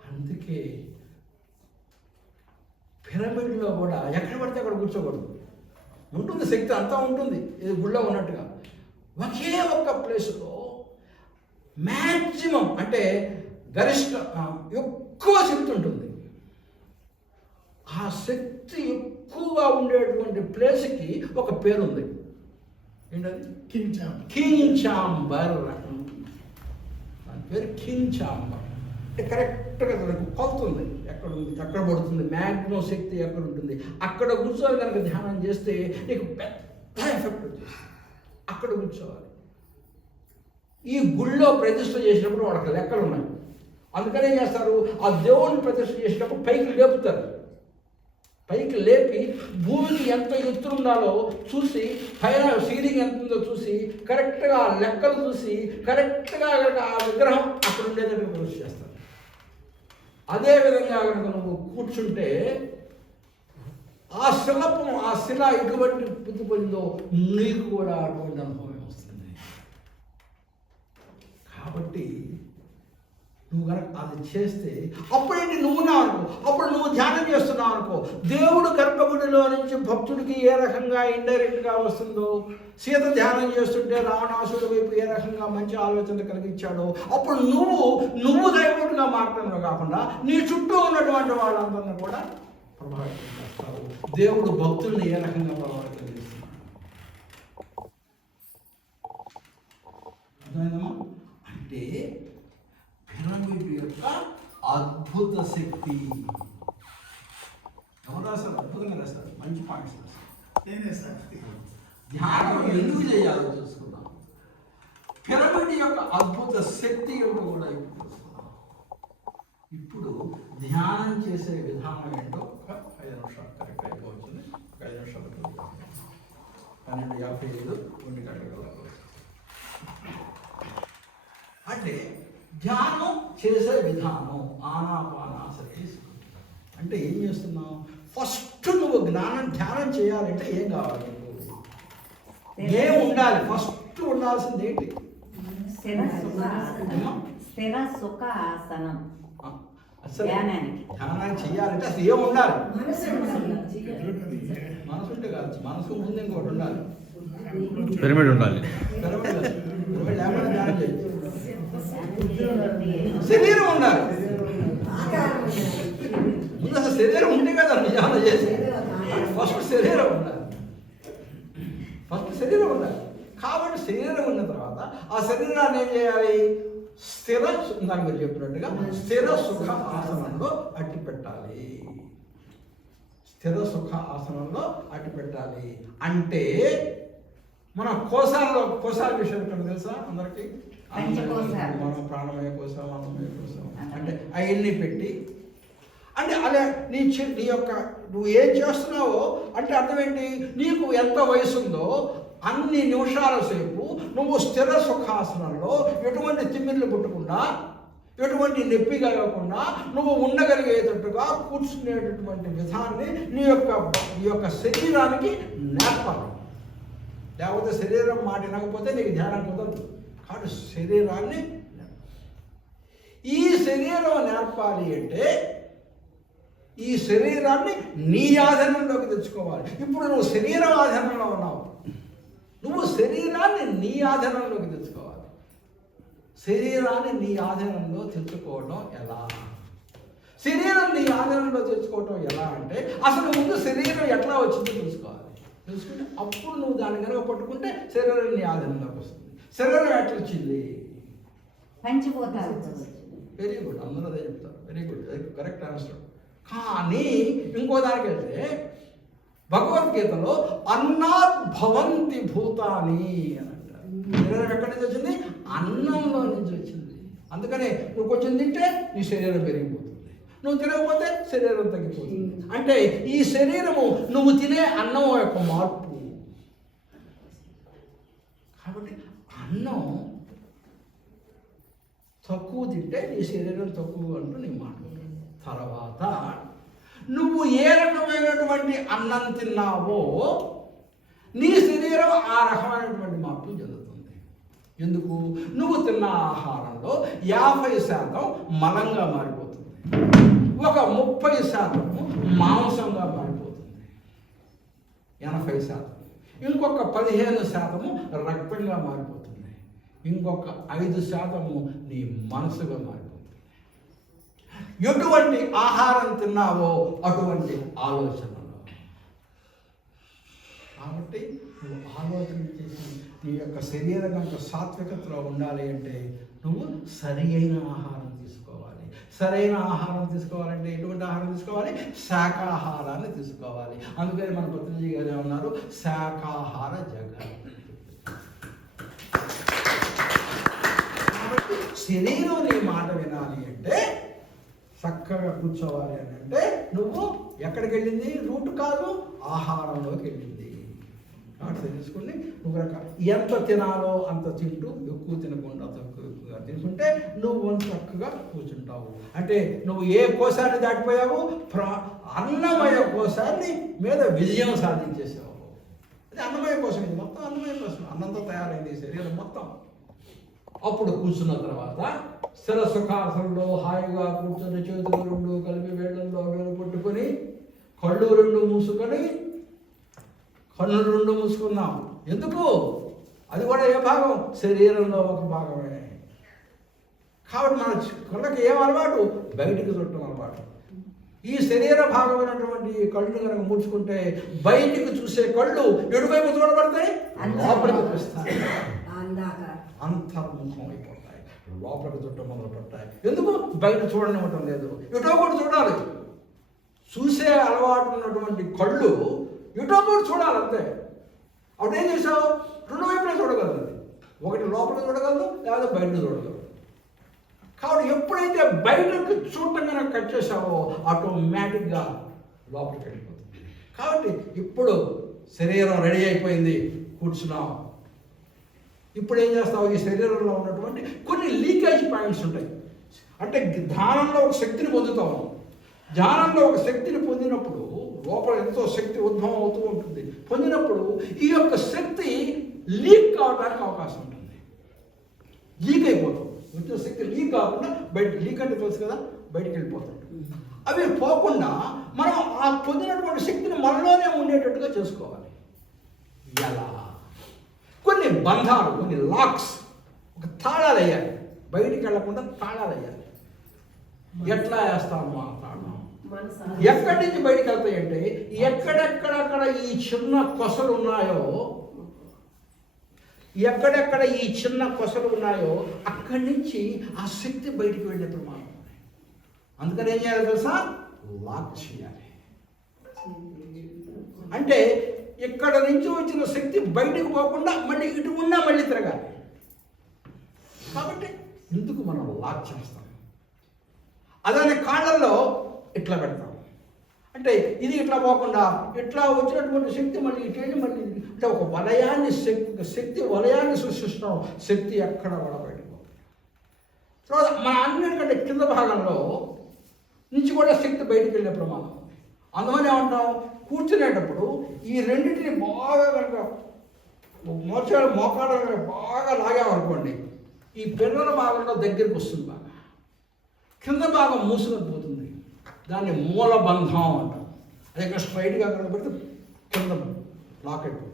అందుకే పిరమిడ్లో కూడా ఎక్కడ పడితే అక్కడ కూర్చోకూడదు. ఉంటుంది శక్తి అంతా ఉంటుంది, ఇది గుళ్ళో ఉన్నట్టుగా. ఒకే ఒక్క ప్లేస్లో మ్యాక్సిమం అంటే గరిష్ట ఎక్కువ శక్తి ఉంటుంది. ఆ శక్తి ఎక్కువగా ఉండేటువంటి ప్లేస్కి ఒక పేరు ఉంది. ఏంటది? King chamber. దాని పేరు కింగ్ చాంబర్. అంటే కరెక్ట్గా తనకు కొలుతుంది ఎక్కడ ఉంది, ఎక్కడ పడుతుంది, మ్యాక్సిమం శక్తి ఎక్కడ ఉంటుంది. అక్కడ కూర్చొని కనుక ధ్యానం చేస్తే నీకు పెద్ద ఎఫెక్ట్ వచ్చేస్తుంది. అక్కడ కూర్చోవాలి. ఈ గుళ్ళో ప్రతిష్ఠ చేసినప్పుడు వాళ్ళకి లెక్కలు ఉన్నాయి. అందుకని ఏం చేస్తారు, ఆ దేవుడిని ప్రతిష్ఠ చేసినప్పుడు పైకి లేపుతారు. పైకి లేపి భూమికి ఎంత ఎత్తు ఉండాలో చూసి, పైన సీలింగ్ ఎంత ఉందో చూసి, కరెక్ట్గా లెక్కలు చూసి, కరెక్ట్గా ఆ విగ్రహం అక్కడ ఉండేటట్టు ప్రతిష్ఠ చేస్తారు. అదేవిధంగా కనుక నువ్వు కూర్చుంటే ఆ శిల్పం, ఆ శిల ఎటువంటి బుద్ధి పొందిందో నీకు కూడా అటువంటి అనుభవం వస్తుంది. కాబట్టి నువ్వు కనుక అది చేస్తే అప్పుడేంటి నువ్వున్నావు అనుకో, అప్పుడు నువ్వు ధ్యానం చేస్తున్నావు అనుకో, దేవుడు గర్భగుడిలో నుంచి భక్తుడికి ఏ రకంగా ఇండైరెక్ట్గా వస్తుందో, సీత ధ్యానం చేస్తుంటే రావణాసుడి వైపు ఏ రకంగా మంచి ఆలోచనలు కలిగించాడో, అప్పుడు నువ్వు దేవుడిగా మాత్రమే కాకుండా నీ చుట్టూ ఉన్నటువంటి వాళ్ళందరినీ కూడా ప్రభావితం చేస్తావు. దేవుడు భక్తుల్ని ఏ రకంగా ప్రభావితం చేస్తున్నాడు అర్థమైందమ్మా? అంటే పిరమిడ్ యొక్క అద్భుత శక్తి. ఎవరు రాస్తారు? అద్భుతంగా రాస్తారు, మంచి పాయింట్స్ రాస్తారు. ధ్యానం ఎందుకు చేయాలో చూసుకున్నాం. పిరమిడ్ యొక్క అద్భుత శక్తి ఏంటో కూడా ఇప్పుడు ధ్యానం చేసే విధానం ఏంటో ఒక 5 నిమిషాలు కరెక్ట్ అయిపోతుంది. ఒక 5 నిమిషాలు 12:55 1 గంటల. అంటే ధ్యానం చేసే విధానం ఆనాపానాసతి. అంటే ఏం చేస్తున్నావు? ఫస్ట్ నువ్వు ధ్యానం చేయాలంటే ఏం కావాలి? ఏం ఉండాలి? ఫస్ట్ ఉండాల్సింది ఏంటి? స్థిర సుఖ ఆసనం. అసలు ధ్యానానికి ధ్యానం చేయాలంటే అసలు ఏం ఉండాలి? మనసు ఉంటే కాదు, మనసు ముందు ఇంకోటి ఉండాలి. పిరమిడ్ ఉండాలి. పిరమిడ్ లేకుండా ధ్యానం చేయొచ్చు. శరీరం ఉండాలి. ముందు అసలు శరీరం ఉంటే కదా ధ్యానం చేసి. ఫస్ట్ శరీరం ఉండాలి. ఫస్ట్ శరీరం ఉండాలి. కాబట్టి శరీరం ఉన్న తర్వాత ఆ శరీరాన్ని ఏం చేయాలి? స్థిర, ఇందాక మీరు చెప్పినట్టుగా స్థిర సుఖ ఆసనంలో అట్టి పెట్టాలి. స్థిర సుఖ ఆసనంలో అట్టి పెట్టాలి. అంటే మన కోశాల విషయం ఇక్కడ తెలుసా అందరికీ? మనం ప్రాణమయ కోశం, అన్నమయ కోశం అంటే అవన్నీ పెట్టి, అంటే అలా నీ యొక్క నువ్వు ఏం చేస్తున్నావో అంటే అర్థం ఏంటి? నీకు ఎంత వయసు ఉందో అన్ని నిమిషాల సేపు నువ్వు స్థిర సుఖాసనంలో ఎటువంటి తిమ్మిర్లు పుట్టకుండా, ఎటువంటి నొప్పి కలగకుండా నువ్వు ఉండగలిగేటట్టుగా కూర్చునేటటువంటి విధాన్ని నీ యొక్క శరీరానికి నేర్పాలి. లేకపోతే శరీరం మాట వినకపోతే నీకు ధ్యానం కుదరదు. కాబట్టి శరీరాన్ని ఈ శరీరం నేర్పాలి అంటే ఈ శరీరాన్ని నీ ఆధీనంలోకి తెచ్చుకోవాలి. ఇప్పుడు నువ్వు శరీరం ఆధీనంలో ఉన్నావు. నువ్వు శరీరాన్ని నీ ఆధీనంలోకి తెచ్చుకోవాలి. శరీరాన్ని నీ ఆధీనంలో తెచ్చుకోవడం ఎలా? శరీరం నీ ఆధీనంలో తెచ్చుకోవడం ఎలా అంటే అసలు ముందు శరీరం ఎట్లా వచ్చిందో తెలుసుకోవాలి. తెలుసుకుంటే అప్పుడు నువ్వు దాన్ని కనుక పట్టుకుంటే శరీరం నీ ఆధీనంలోకి వస్తుంది. శరీరం ఎట్లా వచ్చింది? పంచిపోతారు. వెరీ గుడ్, అందరూ అదే చెప్తారు. Very good, correct answer. కానీ ఇంకో దానికి వెళ్తే భగవద్గీతలో అన్నాత్ భవంతి భూతాని అని అంటారు. శరీరం ఎక్కడి నుంచి వచ్చింది? అన్నంలో నుంచి వచ్చింది. అందుకనే నువ్వు కొంచెం తింటే నీ శరీరం పెరిగిపోతుంది, నువ్వు తినకపోతే శరీరం తగ్గిపోతుంది. అంటే ఈ శరీరము నువ్వు తినే అన్నం యొక్క మార్పు. కాబట్టి అన్నం తక్కువ తింటే నీ శరీరం తక్కువ అంటూ నీ మాట. తర్వాత నువ్వు ఏ రకమైనటువంటి అన్నం తిన్నావో నీ శరీరం ఆ రకమైనటువంటి మార్పు చెందుతుంది. ఎందుకు? నువ్వు తిన్న ఆహారంలో 50% మలంగా మారిపోతుంది, ఒక 30% మాంసంగా మారిపోతుంది, 80%, ఇంకొక 15% రక్తంగా మారిపోతుంది, ఇంకొక 5% నీ మనసుగా మారిపోతుంది. ఎటువంటి ఆహారం తిన్నావో అటువంటి ఆలోచనలు. కాబట్టి నువ్వు ఆలోచన చేసి నీ యొక్క శరీరం యొక్క సాత్వికతలో ఉండాలి అంటే నువ్వు సరి అయిన ఆహారం తీసుకోవాలి. సరైన ఆహారం తీసుకోవాలంటే ఎటువంటి ఆహారం తీసుకోవాలి? శాకాహారాన్ని తీసుకోవాలి. అందుకని మన పత్రిజీ గారు ఏమన్నారు? శాకాహార జగత్. కాబట్టి శరీరం నీ మాట వినాలి అంటే చక్కగా కూర్చోవాలి అని అంటే నువ్వు ఎక్కడికి వెళ్ళింది? రూట్ కాదు, ఆహారంలోకి వెళ్ళింది. కాబట్టి తెలుసుకుని నువ్వు ఎంత తినాలో అంత తింటూ ఎక్కువ తినకుండా తక్కువగా తీసుకుంటే నువ్వు చక్కగా కూర్చుంటావు. అంటే నువ్వు ఏ కోశాన్ని దాటిపోయావు? అన్నమయ కోశాన్ని మీద విజయం సాధించేసావు. అది అన్నమయ కోశం. ఇది మొత్తం అన్నమయ కోశం. అన్నంతో తయారైంది శరీరం మొత్తం. అప్పుడు కూర్చున్న తర్వాత స్థిర సుఖాసనంలో హాయిగా కూర్చొని చేతులు 2 కలిపి వేళ్ళల్లో వేలు పట్టుకొని కళ్ళు 2 మూసుకొని కన్నులు 2 మూసుకున్నాం. ఎందుకు? అది కూడా ఏ భాగం? శరీరంలో ఒక భాగమే. కాబట్టి మన కళ్ళకి ఏం అలవాటు? బయటికి చుట్టం అలవాటు. ఈ శరీర భాగమైనటువంటి కళ్ళు కనుక మూసుకుంటే బయటికి చూసే కళ్ళు ఎటువైపు చూడబడతాయి? లోపలికి చూస్తాయి, అంతర్ముఖం అయిపోతాయి, లోపలికి చుట్టం మొదలు పడతాయి. ఎందుకు? బయట చూడనివ్వటం లేదు, ఎటో కూడా చూడాలి. చూసే అలవాటు ఉన్నటువంటి కళ్ళు ఎటో కూడా చూడాలి అంతే. అప్పుడేం చేసావు? 2 వైపులా చూడగలదు. ఒకటి లోపల చూడగలదు, లేదా బయట చూడగలదు. కాబట్టి ఎప్పుడైతే బయటకు చూడటం కనుక కట్ చేసావో ఆటోమేటిక్గా లోపలికి వెళ్ళిపోతుంది. కాబట్టి ఇప్పుడు శరీరం రెడీ అయిపోయింది, కూర్చున్నాం. ఇప్పుడు ఏం చేస్తావు? ఈ శరీరంలో ఉన్నటువంటి కొన్ని లీకేజ్ పాయింట్స్ ఉంటాయి. అంటే ధ్యానంలో ఒక శక్తిని పొందుతాము. ధ్యానంలో ఒక శక్తిని పొందినప్పుడు లోపల ఎంతో శక్తి ఉద్భవం అవుతూ ఉంటుంది. పొందినప్పుడు ఈ యొక్క శక్తి లీక్ కావడానికి అవకాశం ఉంటుంది. లీక్ అయిపోతుంది. వచ్చిన శక్తి లీక్ కాకుండా బయట, లీక్ అంటే తెలుసు కదా, బయటికి వెళ్ళిపోతుంది. అవి పోకుండా మనం ఆ పొందినటువంటి శక్తిని మనలోనే ఉండేటట్టుగా చేసుకోవాలి. ఎలా? కొన్ని బంధాలు, కొన్ని లాక్స్, ఒక తాళాలు వేయాలి. బయటికి వెళ్ళకుండా తాళాలు వేయాలి. ఎట్లా వేస్తాము ఆ తాళం? ఎక్కడి నుంచి బయటికి వెళ్తాయంటే ఎక్కడెక్కడక్కడ ఈ చిన్న కొసలు ఉన్నాయో, ఎక్కడెక్కడ ఈ చిన్న కొసలు ఉన్నాయో అక్కడి నుంచి ఆ శక్తి బయటికి వెళ్ళే ప్రమాదం. అందుకని ఏం చేయాలి తెలుసా? లాక్ చేయాలి. అంటే ఇక్కడ నుంచి వచ్చిన శక్తి బయటకు పోకుండా మళ్ళీ ఇటు ఉన్నా మళ్ళీ తిరగాలి. కాబట్టి ఎందుకు మనం లాక్ చేస్తాం? అదే కాళ్ళల్లో ఇట్లా పెడతాం. అంటే ఇది ఇట్లా పోకుండా ఇట్లా వచ్చినటువంటి శక్తి మళ్ళీ ఇటు వెళ్ళి మళ్ళీ అంటే ఒక వలయాన్ని, శక్తి వలయాన్ని సృష్టిస్తాం. శక్తి ఎక్కడ కూడా బయటకు పోతుంది. తర్వాత మన అన్నిటికంటే కింద భాగంలో నుంచి కూడా శక్తి బయటికి వెళ్ళే ప్రమాదం ఉంది. అందువల్ల ఏమంటాం? కూర్చునేటప్పుడు ఈ రెండింటిని బాగా కనుక మోకాళ్ళ బాగా లాగామనుకోండి, ఈ పిల్లల భాగంలో దగ్గరికి వస్తుంది. బాగా కింద భాగం మూసుకొని పోతుంది. దాన్ని మూలబంధం అంటాం. అది ఇక్కడ స్ట్రైట్గా కనుక పెడితే కింద లాక్ అయిపోతుంది.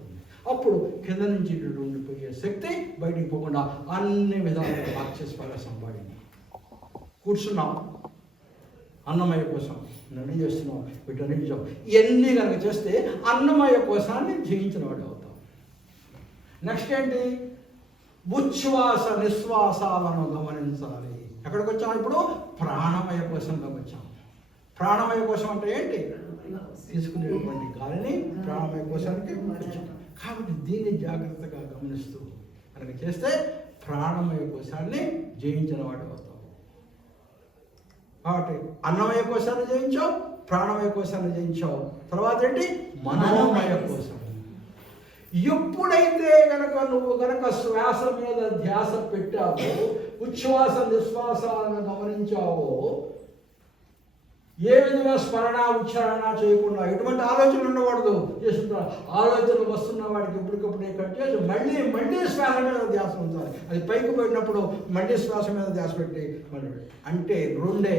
అప్పుడు కింద నుంచి ఇటు ఉండిపోయే శక్తి బయటికి పోకుండా అన్ని విధాలుగా లాక్ చేసి పడేస్తాం బాడీని. కూర్చున్నాం, అన్నమయ్య కోసం నిర్ణయం చేస్తున్నాం, వీటన్నిటి ఇవన్నీ కనుక చేస్తే అన్నమయ్య కోశాన్ని జయించిన వాడు అవుతాం. నెక్స్ట్ ఏంటి? ఉచ్ఛ్వాస నిశ్వాసాలను గమనించాలి. ఎక్కడికి వచ్చాం? ఇప్పుడు ప్రాణమయ కోశంలోకి వచ్చాం. ప్రాణమయ కోశం అంటే ఏంటి? తీసుకునేటువంటి గాలిని ప్రాణమయ కోశానికి వచ్చాం. కాబట్టి దీన్ని జాగ్రత్తగా గమనిస్తూ కనుక చేస్తే ప్రాణమయ కోశాన్ని జయించిన వాడు అవుతాం. కాబట్టి అన్నమయ కోశాన్ని జయించావు, ప్రాణమయ కోశాన్ని జయించావు. తర్వాత ఏంటి? మనోమయ కోశం. ఎప్పుడైతే నువ్వు గనక శ్వాస మీద ధ్యాస పెట్టావో, ఉచ్ఛ్వాస నిశ్వాసాలను గమనించావో, ఏ విధంగా స్మరణ ఉచ్చారణ చేయకుండా ఎటువంటి ఆలోచనలు ఉండకూడదు. చేస్తుంటా ఆలోచనలు వస్తున్న వాడికి ఎప్పటికప్పుడే కట్ చేసి మళ్ళీ శ్వాస మీద ధ్యాస ఉంచాలి. అది పైకి పోయినప్పుడు మళ్ళీ శ్వాస మీద ధ్యాస పెట్టి మళ్ళీ అంటే రెండే.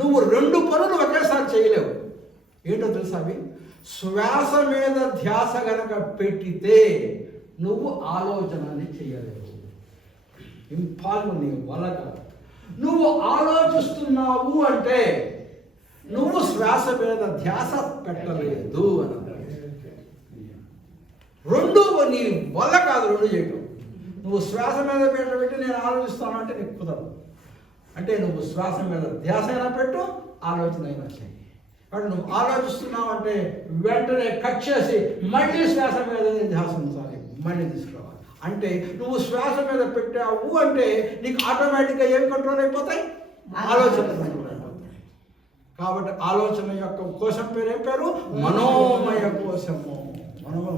నువ్వు రెండు పనులు ఒకేసారి చేయలేవు. ఏంటో తెలుసా అవి? శ్వాస మీద ధ్యాస గనక పెట్టితే నువ్వు ఆలోచనని చేయలేవు. ఇంపాలు నీ వల్ల కాదు. నువ్వు ఆలోచిస్తున్నావు అంటే నువ్వు శ్వాస మీద ధ్యాస పెట్టలేదు అని. రెండు నీ వల్ల కాదు రెండు చేయటం. నువ్వు శ్వాస మీద పెట్టి నేను ఆలోచిస్తాను అంటే నీకు కుదరదు. అంటే నువ్వు శ్వాస మీద ధ్యాస అయినా పెట్టు, ఆలోచన అయినా చేయి. కాబట్టి నువ్వు ఆలోచిస్తున్నావు అంటే వెంటనే కట్ చేసి మళ్ళీ శ్వాస మీద ధ్యాస ఉంచాలి, మళ్ళీ తీసుకురావాలి. అంటే నువ్వు శ్వాస మీద పెట్టావు అంటే నీకు ఆటోమేటిక్గా ఏం కంట్రోల్ అయిపోతాయి? ఆలోచన కంట్రోల్ అయిపోతాయి. కాబట్టి ఆలోచన యొక్క కోశం పేరు ఏం పేరు? మనోమయ కోశము.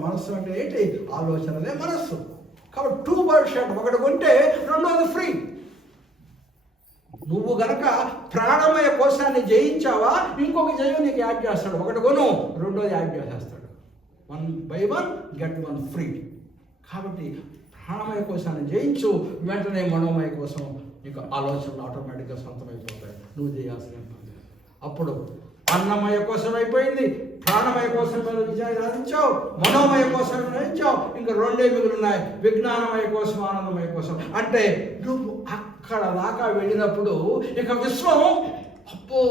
మనస్సు అంటే ఏంటి? ఆలోచనలే మనస్సు. కాబట్టి 2 birds shot, ఒకటి కొంటే రెండోది ఫ్రీ. నువ్వు గనక ప్రాణమయ కోశాన్ని జయించావా, ఇంకొక జయం నీకు యాడ్ చేస్తాడు. ఒకటి కొను, రెండోది యాడ్ చేసేస్తాడు. 1 by 1 get 1 free. కాబట్టి ప్రాణమయ కోశాన్ని జయించు, వెంటనే మనోమయ కోసం నీకు ఆలోచనలు ఆటోమేటిక్గా సొంతమైపోతాయి. నువ్వు చేయాల్సిన పని. అప్పుడు అన్నమయ కోశం అయిపోయింది, ప్రాణమయ కోశం మీద విజయం సాధించావు, మనోమయ కోశం సాధించావు. ఇంకా రెండే మిగులున్నాయి, విజ్ఞానమయ కోశం, ఆనందమయ కోశం. అంటే నువ్వు అక్కడ దాకా వెళ్ళినప్పుడు ఇక విశ్వం అప్పో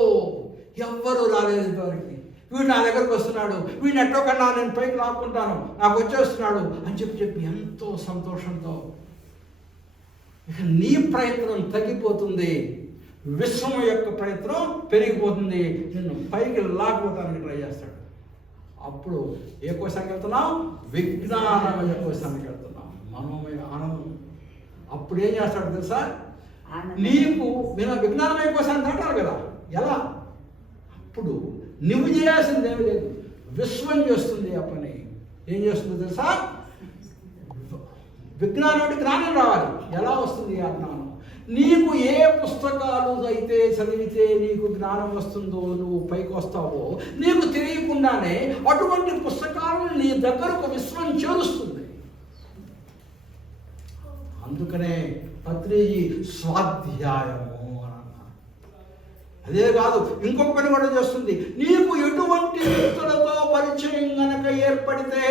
ఎవ్వరూ రాలేదు ఇంతవరకు, వీడు నా దగ్గరకు వస్తున్నాడు, వీడిని ఎట్టో కన్నా నేను పైకి లాక్కుంటాను, నాకు వచ్చేస్తున్నాడు అని చెప్పి ఎంతో సంతోషంతో ఇక నీ ప్రయత్నం తగ్గిపోతుంది, విశ్వం యొక్క ప్రయత్నం పెరిగిపోతుంది, నిన్ను పైకి లాక్కోవడానికి ట్రై చేస్తాడు. అప్పుడు ఏ కోశానికి వెళ్తున్నావు? విజ్ఞానమయ కోశానికి వెళ్తున్నావు, మనోమయ ఆనందం. అప్పుడు ఏం చేస్తాడు తెలుసా? ఆనందం. నీకు నేను విజ్ఞానమయ కోశాన్ని దాటాలి కదా. ఎలా? అప్పుడు నువ్వు చేయాల్సింది ఏమి లేదు, విశ్వం చేస్తుంది ఆ పని. ఏం చేస్తుందో తెలుసా? విజ్ఞానం అంటే జ్ఞానం రావాలి. ఎలా వస్తుంది ఆ జ్ఞానం? నీకు ఏ పుస్తకాలు అయితే చదివితే నీకు జ్ఞానం వస్తుందో, నువ్వు పైకి వస్తావో, నీకు తెలియకుండానే అటువంటి పుస్తకాలను నీ దగ్గరకు విశ్వం చేరుస్తుంది. అందుకనే పత్రిజీ స్వాధ్యాయము అని అన్నారు. అదే కాదు, ఇంకొక పని కూడా చేస్తుంది. నీకు ఎటువంటి వ్యక్తులతో పరిచయం గనక ఏర్పడితే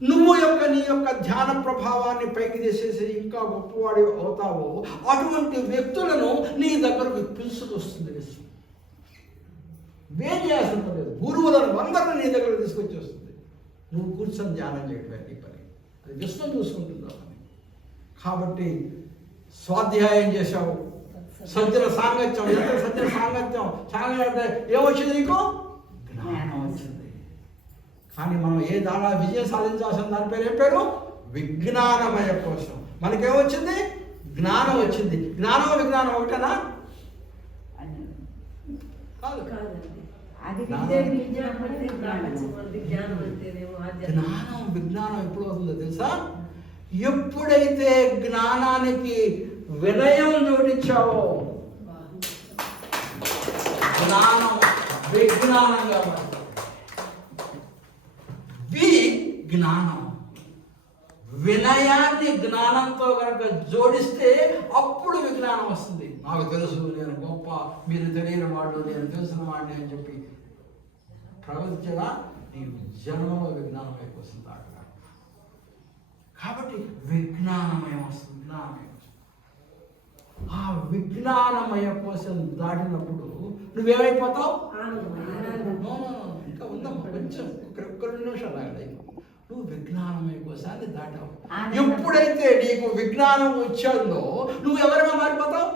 నువ్వు నీ యొక్క ధ్యాన ప్రభావాన్ని పైకి తీసేసి ఇంకా గొప్పవాడి అవుతావో, అటువంటి వ్యక్తులను నీ దగ్గరకు పిలుచుకొస్తుంది విశ్వం. ఏం చేయాల్సిన పని లేదు, గురువులను అందరిని నీ దగ్గర తీసుకొచ్చేస్తుంది. నువ్వు కూర్చొని ధ్యానం చేయటమే నీ పని, అది విశ్వం చూసుకుంటుందా పని. కాబట్టి స్వాధ్యాయం చేశావు, సజ్జన సాంగత్యం, ఎంత సజ్జన సాంగత్యం సాంగత్యం ఏమొచ్చింది? నీకు జ్ఞానం వచ్చింది. కానీ మనం ఏ దాని విజయం సాధించాల్సిన దాని పేరు ఏం పేరు? విజ్ఞానమయ కోశం. మనకేమొచ్చింది? జ్ఞానం వచ్చింది. జ్ఞానం విజ్ఞానం ఒకటేనా? కాదు. అది జ్ఞానం విజ్ఞానం ఎప్పుడు అవుతుందో తెలుసా? ఎప్పుడైతే జ్ఞానానికి వినయం జోడించావో, జ్ఞానం విజ్ఞానంగా మారుతుంది. జ్ఞానం వినయాన్ని జ్ఞానంతో కనుక జోడిస్తే అప్పుడు విజ్ఞానం వస్తుంది. నాకు తెలుసు, నేను గొప్ప, మీరు తెలియని వాడు, నేను తెలిసిన వాడిని అని చెప్పి ప్రవర్తించగా నీ జన్మలో విజ్ఞానమయ కోసం దాకా. కాబట్టి విజ్ఞానమయ వస్తుంది. విజ్ఞానమయ ఆ విజ్ఞానమయ కోసం దాటినప్పుడు నువ్వేమైపోతావు? ఇంకా ఉందమ్మా, కొంచెం ఒక్క 2 నిమిషాలు ఆగలేదు. నువ్వు విజ్ఞానమయ కోశాన్ని దాటావు. ఎప్పుడైతే నీకు విజ్ఞానం వచ్చాదో నువ్వు ఎవరిగా మారిపోతావు?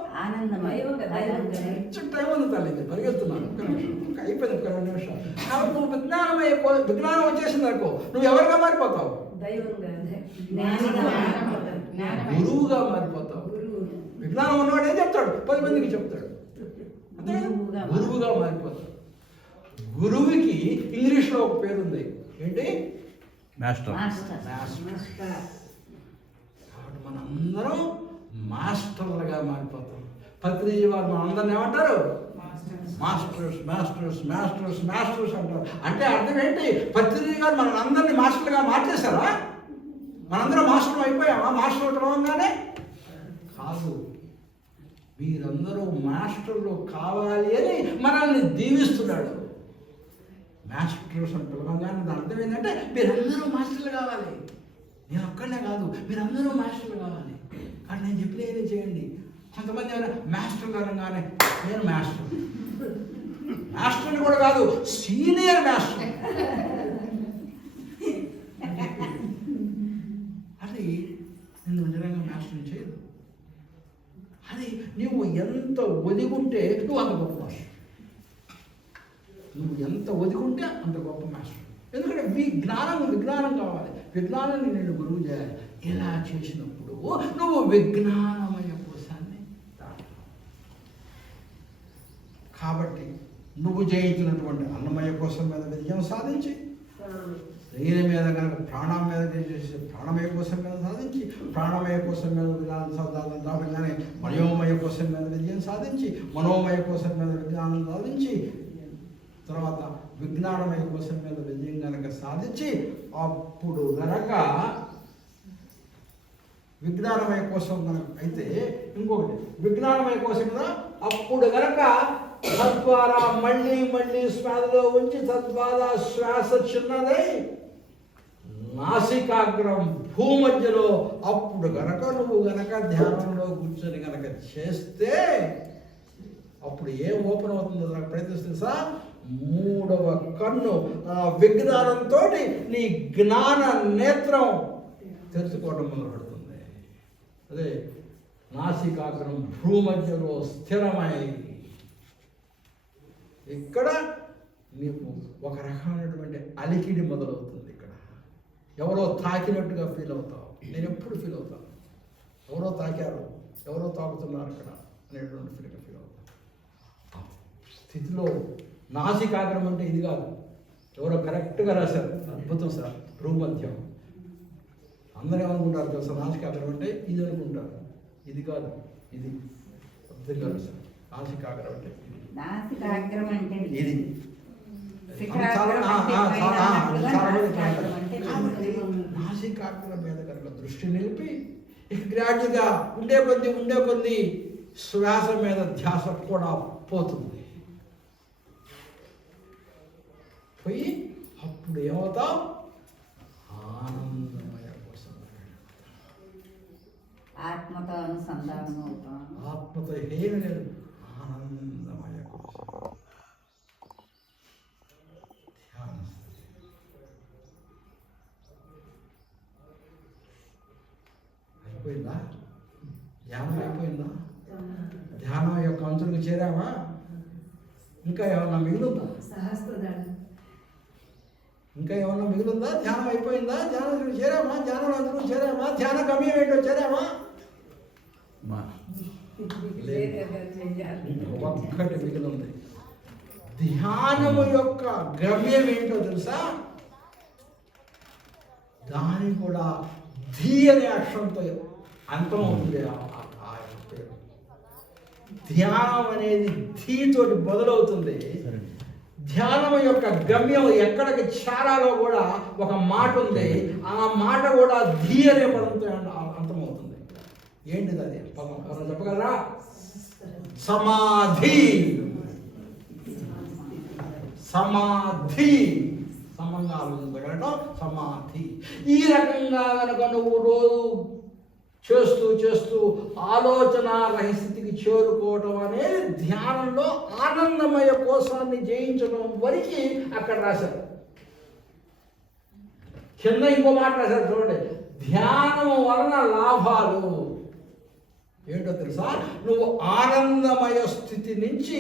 టైం ఉంది తల్లి, పరిగెత్తున్నాను. అయిపోయింది, 2 నిమిషాలు. కాబట్టి నువ్వు విజ్ఞానం వచ్చేసింది అనుకో, నువ్వు ఎవరిగా మారిపోతావు? గురువుగా మారిపోతావు. విజ్ఞానం ఉన్నవాడు ఏం చెప్తాడు? 10 మందికి చెప్తాడు. అంతే, గురువుగా మారిపోతాడు. గురువుకి ఇంగ్లీష్లో ఒక పేరు ఉంది, ఏంటి? మాస్టర్. కాబట్టి మనందరం మాస్టర్లుగా మారిపోతాం. పత్రిజీ వారు మనందరిని ఏమంటారు? మాస్టర్స్ మాస్టర్స్ మాస్టర్స్ మాస్టర్స్ అంటారు. అంటే అర్థం ఏంటి? పత్రిజీ గారు మనందరినీ మాస్టర్లుగా మార్చేశారా? మనందరం మాస్టర్ అయిపోయామా? మాస్టర్ అవగానే కాదు, మీరందరూ మాస్టర్లు కావాలి అని మనల్ని దీవిస్తున్నాడు. మాస్టర్స్ అని పిలవగానే దాని అర్థం ఏంటంటే మీరందరూ మాస్టర్లు కావాలి. నేను ఒక్కడే కాదు, మీరందరూ మాస్టర్లు కావాలి. కానీ నేను చెప్పిన చేయండి. కొంతమంది ఏమైనా మాస్టర్లు అనగానే నేను మాస్టర్ని కూడా కాదు, సీనియర్ మాస్టర్. అది నిన్ను నిజంగా మాస్టర్ని చేయదు. అది నువ్వు ఎంత ఒదిగుంటే నువ్వు అంత గొప్ప మాస్టర్. నువ్వు ఎంత ఒదిగుంటే అంత గొప్ప మాస్టర్. ఎందుకంటే విజ్ఞానం కావాలి. విజ్ఞానాన్ని నేను గురువు చేయాలి. ఇలా చేసినప్పుడు నువ్వు విజ్ఞానమయ కోశాన్ని దాటావు. కాబట్టి నువ్వు జయించినటువంటి అన్నమయ కోసం మీద విజయం సాధించి, శరీర మీద కనుక ప్రాణం మీద చేసి ప్రాణమయ కోసం మీద సాధించి, ప్రాణమయ కోసం మీద విధానం సాధించగానే మనోమయ కోసం మీద విజయం సాధించి, మనోమయ కోసం మీద విజ్ఞానం సాధించి, తర్వాత విజ్ఞానమయ కోసం మీద విజయం కనుక సాధించి, అప్పుడు గనక విజ్ఞానమయ కోసం కనుక అయితే ఇంకొకటి విజ్ఞానమయ కోసం కదా, అప్పుడు గనక తద్వారా మళ్ళీ శ్వాసలో ఉంచి తద్వారా శ్వాస చిన్నదై నాసికాగ్రం భూమధ్యలో, అప్పుడు గనక నువ్వు గనక ధ్యానంలో కూర్చొని గనక చేస్తే అప్పుడు ఏం ఓపెన్ అవుతుందో నాకు ప్రయత్నిస్తుంది సార్. 3వ కన్ను ఆ విజ్ఞానంతో నీ జ్ఞాన నేత్రం తెరుచుకోవడం మొదలు పెడుతుంది. అదే నాసికాగ్రం భూమధ్యలో స్థిరమై ఇక్కడ నీకు ఒక రకమైనటువంటి అలికిడి మొదలవుతుంది. ఇక్కడ ఎవరో తాకినట్టుగా ఫీల్ అవుతావు. నేను ఎప్పుడు ఫీల్ అవుతాను, ఎవరో తాకారు, ఎవరో తాకుతున్నారు అక్కడ అనేటువంటి ఫీల్ అవుతాను. స్థితిలో నాసికాగ్రం అంటే ఇది కాదు, ఎవరో కరెక్ట్గా రాశారు, అద్భుతం సార్. భూమధ్యం అందరూ ఏమనుకుంటారు తెలుసా, నాసికాగ్రం అంటే ఇది అనుకుంటారు. ఇది కాదు, ఇది అద్భుతంగా రాశారు. నాసికాగ్రం అంటే నాసికాగ్రం అంటే ఇది. నాసికాగ్రం మీద కనుక దృష్టి నిలిపి ఇక గ్రాడ్యుగా ఉండే కొద్ది శ్వాస మీద ధ్యాస కూడా పోతుంది. పోయి అప్పుడు ఏమవుతావు, ఆనందమయ కోసం ఆత్మతో అనుసంధానం అవుతాం. ఆత్మతో ఏమి లేదు, ఆనందమయ కోసం ధ్యాన స్థితి. అయిపోయిందా? ధ్యానం అయిపోయిందా? ధ్యానం యొక్క అంచులకు చేరామా? ఇంకా ఏమన్నా మిగులుందా? ఇంకా ఏమన్నా మిగులుందా? ధ్యానం అయిపోయిందా? ధ్యానం చేరామా? ధ్యానం అంచులకు చేరామా? ధ్యాన గమ్యం ఏంటో చేరామా? ఒక్కటి మిగిలింది. ధ్యానము యొక్క గమ్యం ఏంటో తెలుసా? దాని కూడా ధీ అనే అక్షరంతో అంతం అవుతుంది. ఆ పేరు ధ్యానం అనేది ధీతోటి మొదలవుతుంది. ధ్యానం యొక్క గమ్యం ఎక్కడికి చేరాలో కూడా ఒక మాట ఉంది. ఆ మాట కూడా ధీ అనే పదంతో అంతమవుతుంది. ఏంటిది అది పదం? ఎవరైనా చెప్పగలరా? సమాధి. సమాధి సమంగా ఆలోచించగలటం సమాధి. ఈ రకంగా కనుక నువ్వు రోజు చేస్తూ ఆలోచన రహిస్థితికి చేరుకోవటం అనేది ధ్యానంలో ఆనందమయ కోశాన్ని జయించడం వరకు అక్కడ రాశారు. కింద ఇంకో మాట రాశారు చూడండి, ధ్యానం వలన లాభాలు ఏంటో తెలుసా? నువ్వు ఆనందమయ స్థితి నుంచి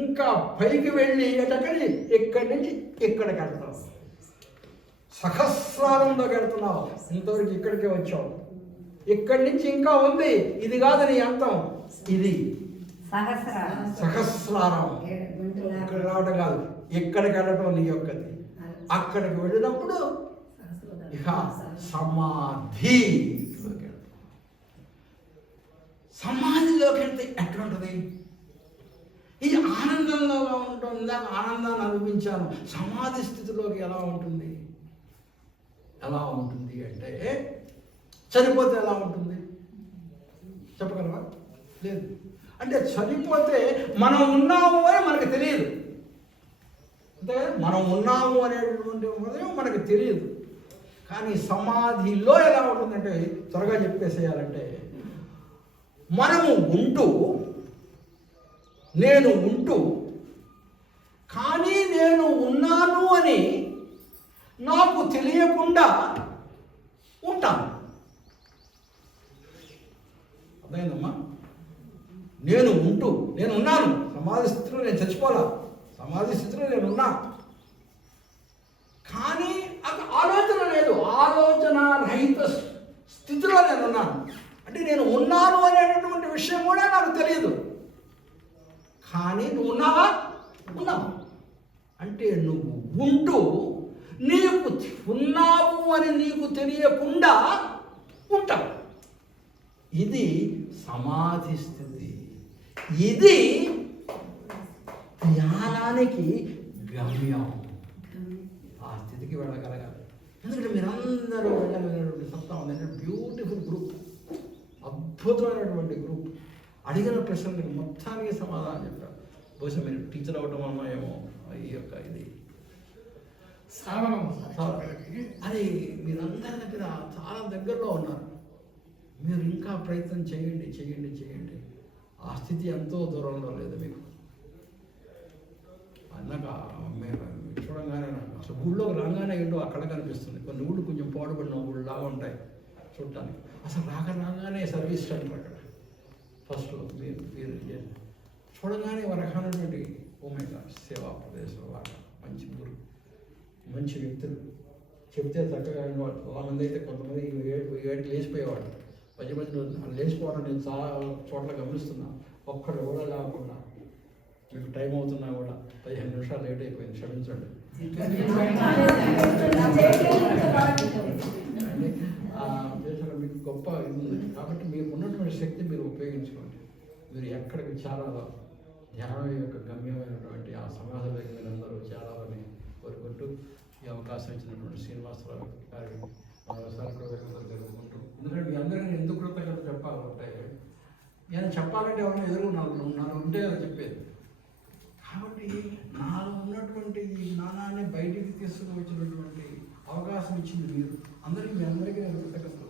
ఇంకా పైకి వెళ్ళి ఇక్కడి నుంచి ఇక్కడికి వెళ్తావు. సహస్రానంలోకి వెళ్తున్నావు. ఇంతవరకు ఇక్కడికే వచ్చావు. ఇక్కడి నుంచి ఇంకా ఉంది. ఇది కాదు నీ అంతం, ఇది సహస్రారం. ఇక్కడ రావడం కాదు, ఇక్కడికి వెళ్ళటం నీ యొక్కది. అక్కడికి వెళ్ళినప్పుడు ఇక సమాధి. సమాధిలోకి వెళ్తే ఎట్లా ఉంటుంది? ఈ ఆనందంలో ఉంటుంది. ఇందాక ఆనందాన్ని అనుభవించాను. సమాధి స్థితిలోకి ఎలా ఉంటుంది? ఎలా ఉంటుంది అంటే, చనిపోతే ఎలా ఉంటుంది చెప్పగలరా? లేదు. అంటే చనిపోతే మనం ఉన్నాము అని మనకు తెలియదు. అంతే, మనం ఉన్నాము అనేటువంటి మనకు తెలియదు. కానీ సమాధిలో ఎలా ఉంటుందంటే, త్వరగా చెప్పేసేయాలంటే, మనము నేను ఉంటూ కానీ నేను ఉన్నాను అని నాకు తెలియకుండా ఉంటాను. అర్థమైందమ్మా? నేనున్నాను. సమాధి స్థితిలో నేను చచ్చిపోలా. సమాధి స్థితిలో నేనున్నా. కానీ ఆలోచన లేదు. ఆలోచన రహిత స్థితిలో నేనున్నాను. అంటే నేను ఉన్నాను అనేటటువంటి విషయం కూడా నాకు తెలియదు. కానీ నువ్వు ఉన్నావా? ఉన్నావు. అంటే నువ్వు ఉంటూ నీకు ఉన్నావు అని నీకు తెలియకుండా ఉంటావు. ఇది సమాధి స్థితి. ఇది ధ్యానానికి గమ్యం. ఆ స్థితికి వెళ్ళగలగాలి. ఎందుకంటే మీరందరూ వెళ్ళగలిగినటువంటి సత్తా ఉంది. బ్యూటిఫుల్ గ్రూప్, అద్భుతమైనటువంటి గ్రూప్. అడిగిన ప్రశ్నలకు మొత్తానికి సమాధానం చెప్పారు. బహుశా మీరు టీచర్ అవటం వల్ల ఏమో ఈ యొక్క ఇది అది మీరందరి దగ్గర చాలా దగ్గరలో ఉన్నారు. మీరు ఇంకా ప్రయత్నం చేయండి. ఆ స్థితి ఎంతో దూరంలో లేదు మీకు. అన్నాక చూడంగానే అసలు గుళ్ళోకి రాగానే ఏంటో అక్కడ కనిపిస్తుంది. కొన్ని ఊళ్ళు కొంచెం పాడుపడిన ఊళ్ళలాగా ఉంటాయి చూడటానికి. అసలు రాగానే సర్వీస్ సెంటర్ అక్కడ ఫస్ట్లో మీరు చూడగానే ఒక రకమైనటువంటి సేవా ప్రదేశం, మంచి గురు, మంచి వ్యక్తులు, చెప్తే చక్కగా వినేవాళ్ళు. చాలామంది అయితే కొంతమంది ఏడుకి లేచిపోయేవాళ్ళు. మధ్య మధ్యలో లేచిపోవడం నేను చాలా చోట్ల గమనిస్తున్నా. ఒక్కడు కూడా లేకుండా మీకు టైం అవుతున్నా కూడా 15 నిమిషాలు లేట్ అయిపోయింది, క్షమించండి. అంటే ఆ దేశంలో మీకు గొప్ప ఇది ఉంది కాబట్టి మీకు ఉన్నటువంటి శక్తి మీరు ఉపయోగించుకోండి. మీరు ఎక్కడికి చేరాలో ధ్యానం యొక్క గమ్యమైనటువంటి ఆ సమాధులకి మీరందరూ చేరాలని కోరుకుంటూ ఈ అవకాశం ఇచ్చినటువంటి శ్రీనివాసరావు గారికి మరోసారి కృతజ్ఞతలు తెలుపుకుంటూ, ఎందుకంటే మీ అందరికీ నేను ఎందుకు కృతజ్ఞత చెప్పాలంటే నేను చెప్పాలంటే ఎవరైనా ఎదురు నాలుగు ఉంటే కదా చెప్పేది. కాబట్టి నాలో ఉన్నటువంటి ఈ జ్ఞానాన్ని బయటికి తీసుకుని వచ్చినటువంటి అవకాశం ఇచ్చింది మీరు అందరికీ. మీ అందరికీ నేను కృతజ్ఞతలు